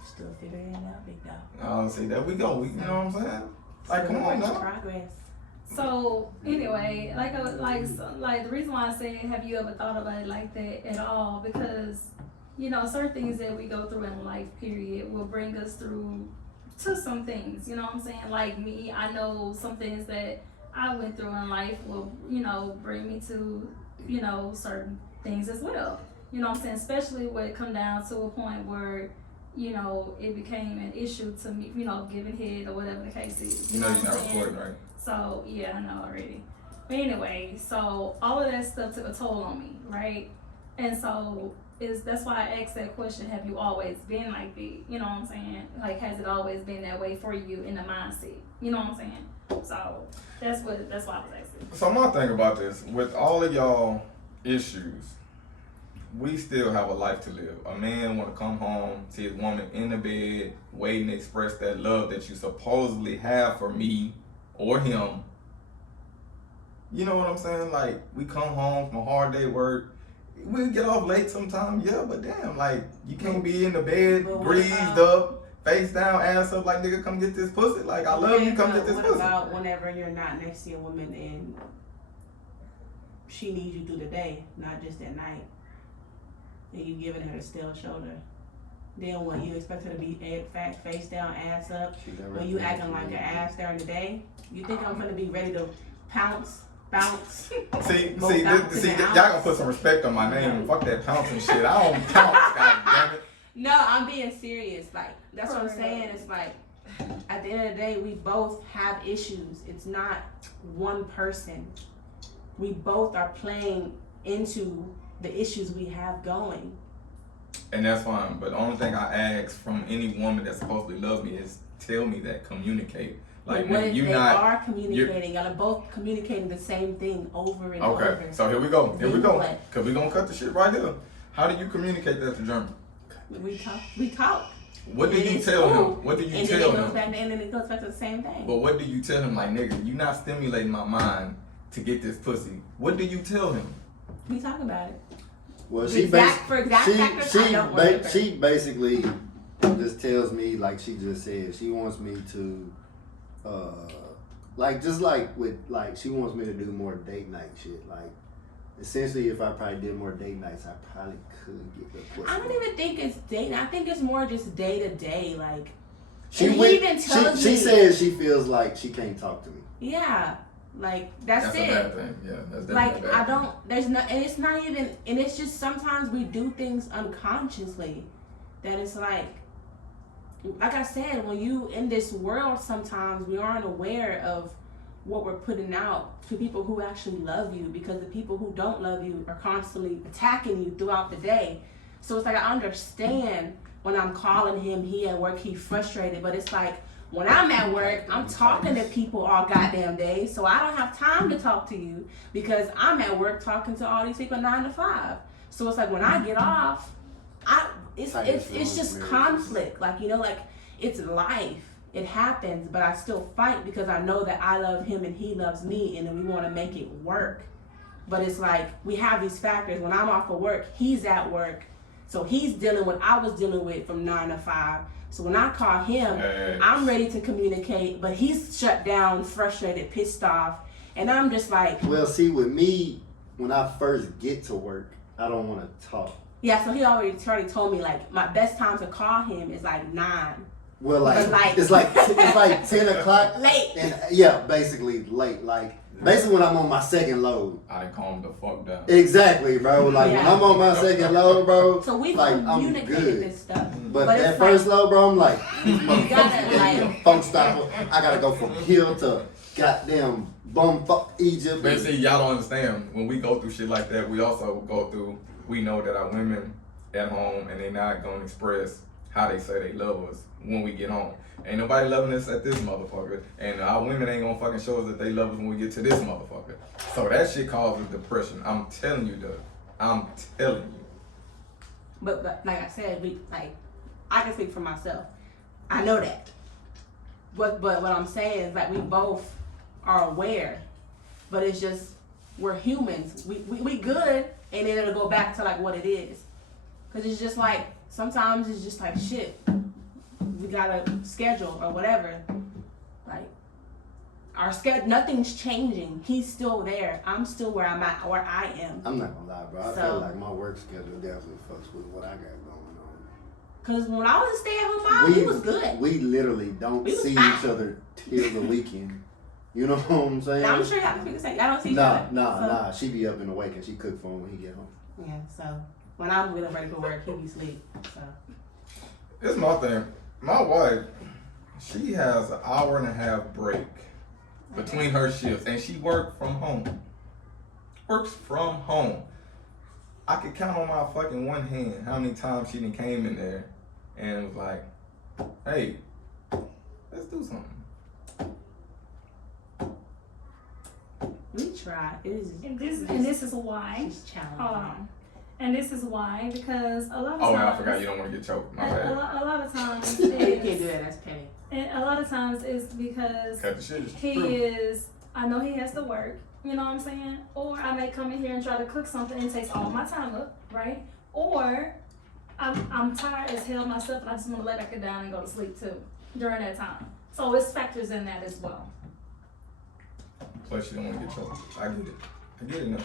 Still figuring it out, big dog. Oh, see, there we go. You know what I'm saying? Like, come on Still now. progress. So anyway, like the reason why I say, have you ever thought about it like that at all? Because, you know, certain things that we go through in life, period, will bring us through to some things. You know what I'm saying? Like me, I know some things that I went through in life will, you know, bring me to, you know, certain things as well. You know what I'm saying? Especially when it come down to a point where, you know, it became an issue to me, you know, giving head or whatever the case is. You know you're what not I'm saying? recording, right? So, yeah, I know already. But anyway, so all of that stuff took a toll on me, right? And so that's why I asked that question, have you always been like that? You know what I'm saying? Like, has it always been that way for you in the mindset? You know what I'm saying? So that's why I was asking. So my thing about this, with all of y'all issues, we still have a life to live. A man want to come home, see his woman in the bed, waiting to express that love that you supposedly have for me or him. You know what I'm saying? Like, we come home from a hard day work, we get off late sometimes, yeah, but damn, like, you can't be in the bed, greased up, face down, ass up, like, nigga, come get this pussy. Like, I love you, come get this pussy. What about whenever you're not next to your woman and she needs you through the day, not just at night, and you giving her the still shoulder? Then what, you expect her to be face down, ass up, when you acting like an ass during the day? You think I'm gonna be ready to bounce? See, y'all gonna put some respect on my name. Fuck that pouncing shit. I don't pounce, god damn it. No, I'm being serious. Like, that's what I'm saying. It's like, at the end of the day, we both have issues. It's not one person. We both are playing into the issues we have going. And that's fine. But the only thing I ask from any woman that's supposed to love me is tell me that, communicate. Like, what if you they not are communicating? Y'all are both communicating the same thing over and over. Okay, so here we go. Then what? Cause we gonna cut the shit right here. How do you communicate that to Jeremy? We talk. What do you tell him? What do you tell him? And then it goes back to the same thing. But what do you tell him? Like, nigga, you not stimulating my mind to get this pussy. What do you tell him? We talk about it. Well, she basically just tells me, like she just said, she wants me to, she wants me to do more date night shit. Like, essentially, if I probably did more date nights, I probably could get the pussy. I don't even think it's date. I think it's more just day to day. Like, she says she feels like she can't talk to me. Yeah. Like, that's it. A bad thing. Yeah, that's definitely like, a bad thing. there's no, and it's not even, and it's just sometimes we do things unconsciously that it's like I said, when you in this world, sometimes we aren't aware of what we're putting out to people who actually love you, because the people who don't love you are constantly attacking you throughout the day. So it's like, I understand when I'm calling him, he at work, he frustrated, but it's like, when I'm at work, I'm talking to people all goddamn day, so I don't have time to talk to you because I'm at work talking to all these people 9 to 5. So it's like, when I get off, it's just conflict. Like, you know, like, it's life. It happens, but I still fight because I know that I love him and he loves me, and then we want to make it work. But it's like, we have these factors. When I'm off of work, he's at work, so he's dealing with what I was dealing with from 9 to 5. So when I call him, I'm ready to communicate, but he's shut down, frustrated, pissed off, and I'm just like... Well, see, with me, when I first get to work, I don't want to talk. Yeah, so he already told me, like, my best time to call him is like 9. Well, it's like 10 o'clock. Late. And yeah, basically late. Like, basically when I'm on my second load. I done calm the fuck down. Exactly, bro. Like, when I'm on my second load, bro, so we like, communicated this stuff. But that first load, bro, I'm like, you gotta, like, funk stopper. I gotta go from here to goddamn bumfuck Egypt. But see, y'all don't understand. When we go through shit like that, we also go through, we know that our women at home, and they not gonna express how they say they love us when we get home. Ain't nobody loving us at this motherfucker, and our women ain't gonna fucking show us that they love us when we get to this motherfucker. So that shit causes depression. I'm telling you, Doug. I'm telling you. But like I said, I can speak for myself. I know that. But what I'm saying is, like, we both are aware, but it's just, we're humans. We good, and then it'll go back to like what it is. Cause it's just like, sometimes it's just like, shit, we got a schedule or whatever. Like, our schedule, nothing's changing. He's still there. I'm still where I'm at, where I am. I'm not gonna lie, bro. I feel like my work schedule definitely fucks with what I got going on. Cause when I was a stay-at-home mom, he was good. We literally don't see each other till the weekend. You know what I'm saying? Now, I'm sure y'all can speak the same. Y'all don't see each other. Nah. She be up and awake and she cook for him when he get home. Yeah, so when I'm ready for work, he be asleep. So It's my thing. My wife, she has an hour and a half break between her shifts, and she works from home. Works from home. I could count on my fucking one hand how many times she done came in there and was like, "Hey, let's do something." We try. It is. And this is why. It's challenging. Hold on. And this is why, because a lot of Oh, times. and I forgot you don't want to get choked. My bad. A lot of times. You can't do that. That's petty. And a lot of times it's because Cut the shit. It's he true. is, I know he has to work, you know what I'm saying? Or I may come in here and try to cook something and it takes all my time up, right? Or I'm tired as hell myself and I just want to lay back down and go to sleep too during that time. So it's factors in that as well. Plus, you don't want to get choked. I get it. I get it now.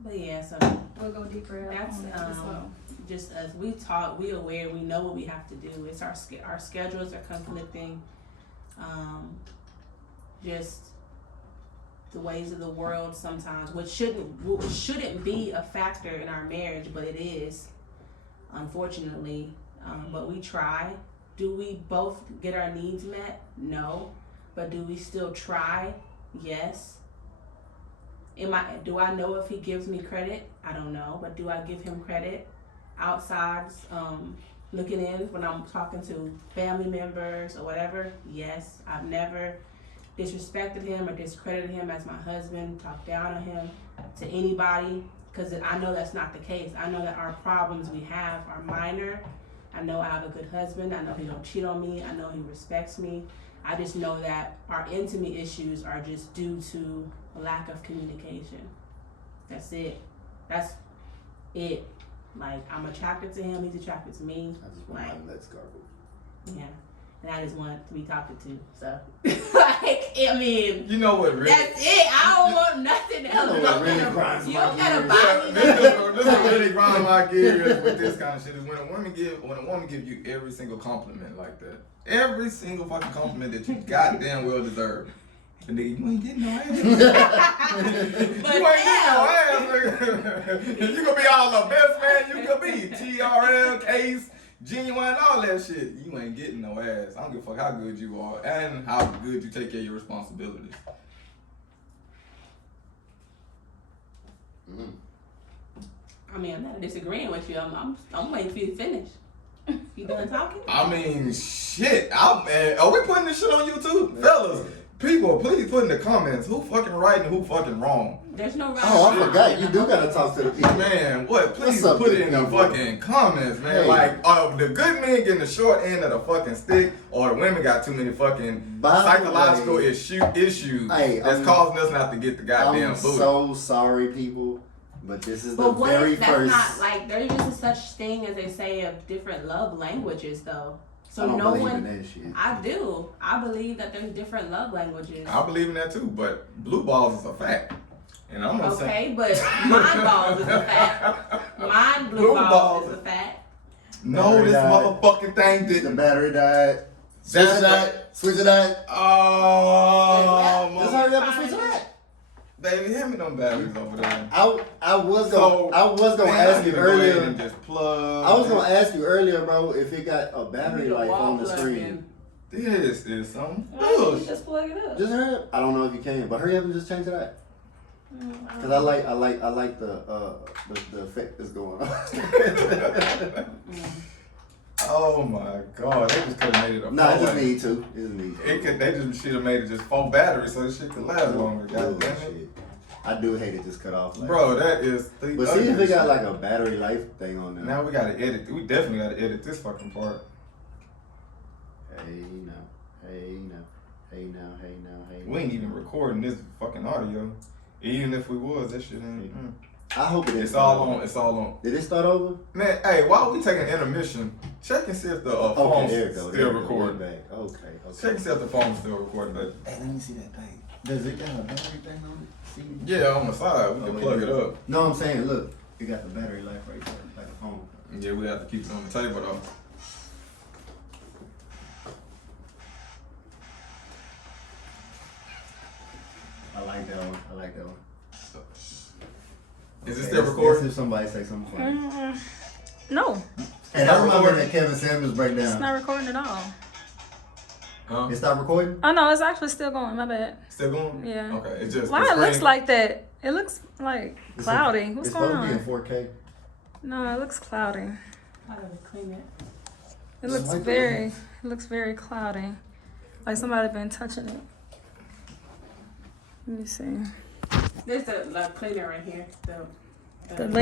But yeah, so We'll go deeper that's on that as well. just as we talk, we aware, we know what we have to do. It's our schedules are conflicting. Just the ways of the world sometimes, which shouldn't be a factor in our marriage, but it is, unfortunately. But we try. Do we both get our needs met? No. But do we still try? Yes. Do I know if he gives me credit? I don't know. But do I give him credit outside, looking in when I'm talking to family members or whatever? Yes. I've never disrespected him or discredited him as my husband, talked down on him to anybody, because I know that's not the case. I know that our problems we have are minor. I know I have a good husband. I know he don't cheat on me. I know he respects me. I just know that our intimate issues are just due to a lack of communication. That's it. That's it. Like, I'm attracted to him. He's attracted to me. I just want Like, to let's go. yeah. And I just want to be talked to. So, like, I mean, You know what, really? that's it. I don't want nothing else. know what really grinds You my don't gotta gears? buy me This nothing. is really grind my gears with this kind of shit. Is when a woman give you every single compliment like that, every single fucking compliment that you goddamn well deserve. And nigga, you ain't getting no ass. But You ain't getting no ass, nigga. You gonna be all the best man you could be. TRL, case, genuine, all that shit. You ain't getting no ass. I don't give a fuck how good you are and how good you take care of your responsibilities. Mm. I mean, I'm not disagreeing with you. I'm waiting for you to finish. You done talking? I mean, shit. Man, are we putting this shit on YouTube? Fellas, people, please put in the comments who fucking right and who fucking wrong. There's no right. Oh, I or forgot. wrong. You do gotta talk to the people. Man, what? Please What's up, put it in the people? fucking comments, man. Hey. Like, the good men getting the short end of the fucking stick, or the women got too many fucking By the psychological way, issues Hey, that's causing us not to get the goddamn I'm booty. so sorry, people, but this is the But what very if that's first. not like there is such thing as they say of different love languages though. So I don't no believe one. in that shit. I do. I believe that there's different love languages. I believe in that too, but blue balls is a fact. And I'm gonna say, Okay, but mine balls is a fact. Mine blue balls is a fact. no, this Battery died. motherfucking thing The didn't. battery died. Switch That's it out. Switch it out. Oh, Just hurry up and switch it out. baby, hand me them batteries over there. I was So, gonna Man, I ask need you to go ahead earlier. and just plug. I was gonna ask you earlier, bro, if it got a You battery need a life wall on the plug screen. This is some Why don't you bullshit. just plug it up? Just hurry up. I don't know if you can, but hurry up and just change it out. Cause I like the effect that's going on. Oh my god, they just could have made it a Nah, it just four-way. need to. It just need to. They just should have made it just 4 batteries so this shit could last longer. God damn it. Bullshit. I do hate it just cut off. Like, Bro, that is the but see if ugliest it got shit. like a battery life thing on there. Now we gotta edit. We definitely gotta edit this fucking part. Hey now, hey now, hey now, hey now, hey now. We ain't even recording this fucking audio. Even if we was, that shit ain't. I hope it didn't It's start all over. on. It's all on. Did it start over? Man, hey, while we taking intermission, check and see if the phone's there it go. still recording. Back. Okay, Check okay. and see if the phone's still recording, baby. Hey, let me see that thing. Does it got a battery thing on it? See? Yeah, on the side, we can Oh, plug yeah. it up. No, I'm saying, look, it got the battery life right there, like a phone. Yeah, we have to keep it on the table though. I like that one. I like that one. Is it Okay, still let's recording? see if somebody say something funny. No. And I remember that Kevin Samuels It's breakdown. not recording at all. Huh? It stopped recording? Oh no, it's actually still going. My bad. Still going? Yeah. Okay, it's just. Why the it looks screen- like that? It looks like It's cloudy. in- What's it's going supposed to be on? in 4K. No, it looks cloudy. I gotta clean it. It looks like very. It looks very cloudy. Like somebody been touching it. Let me see. There's the cleaner right here. The link.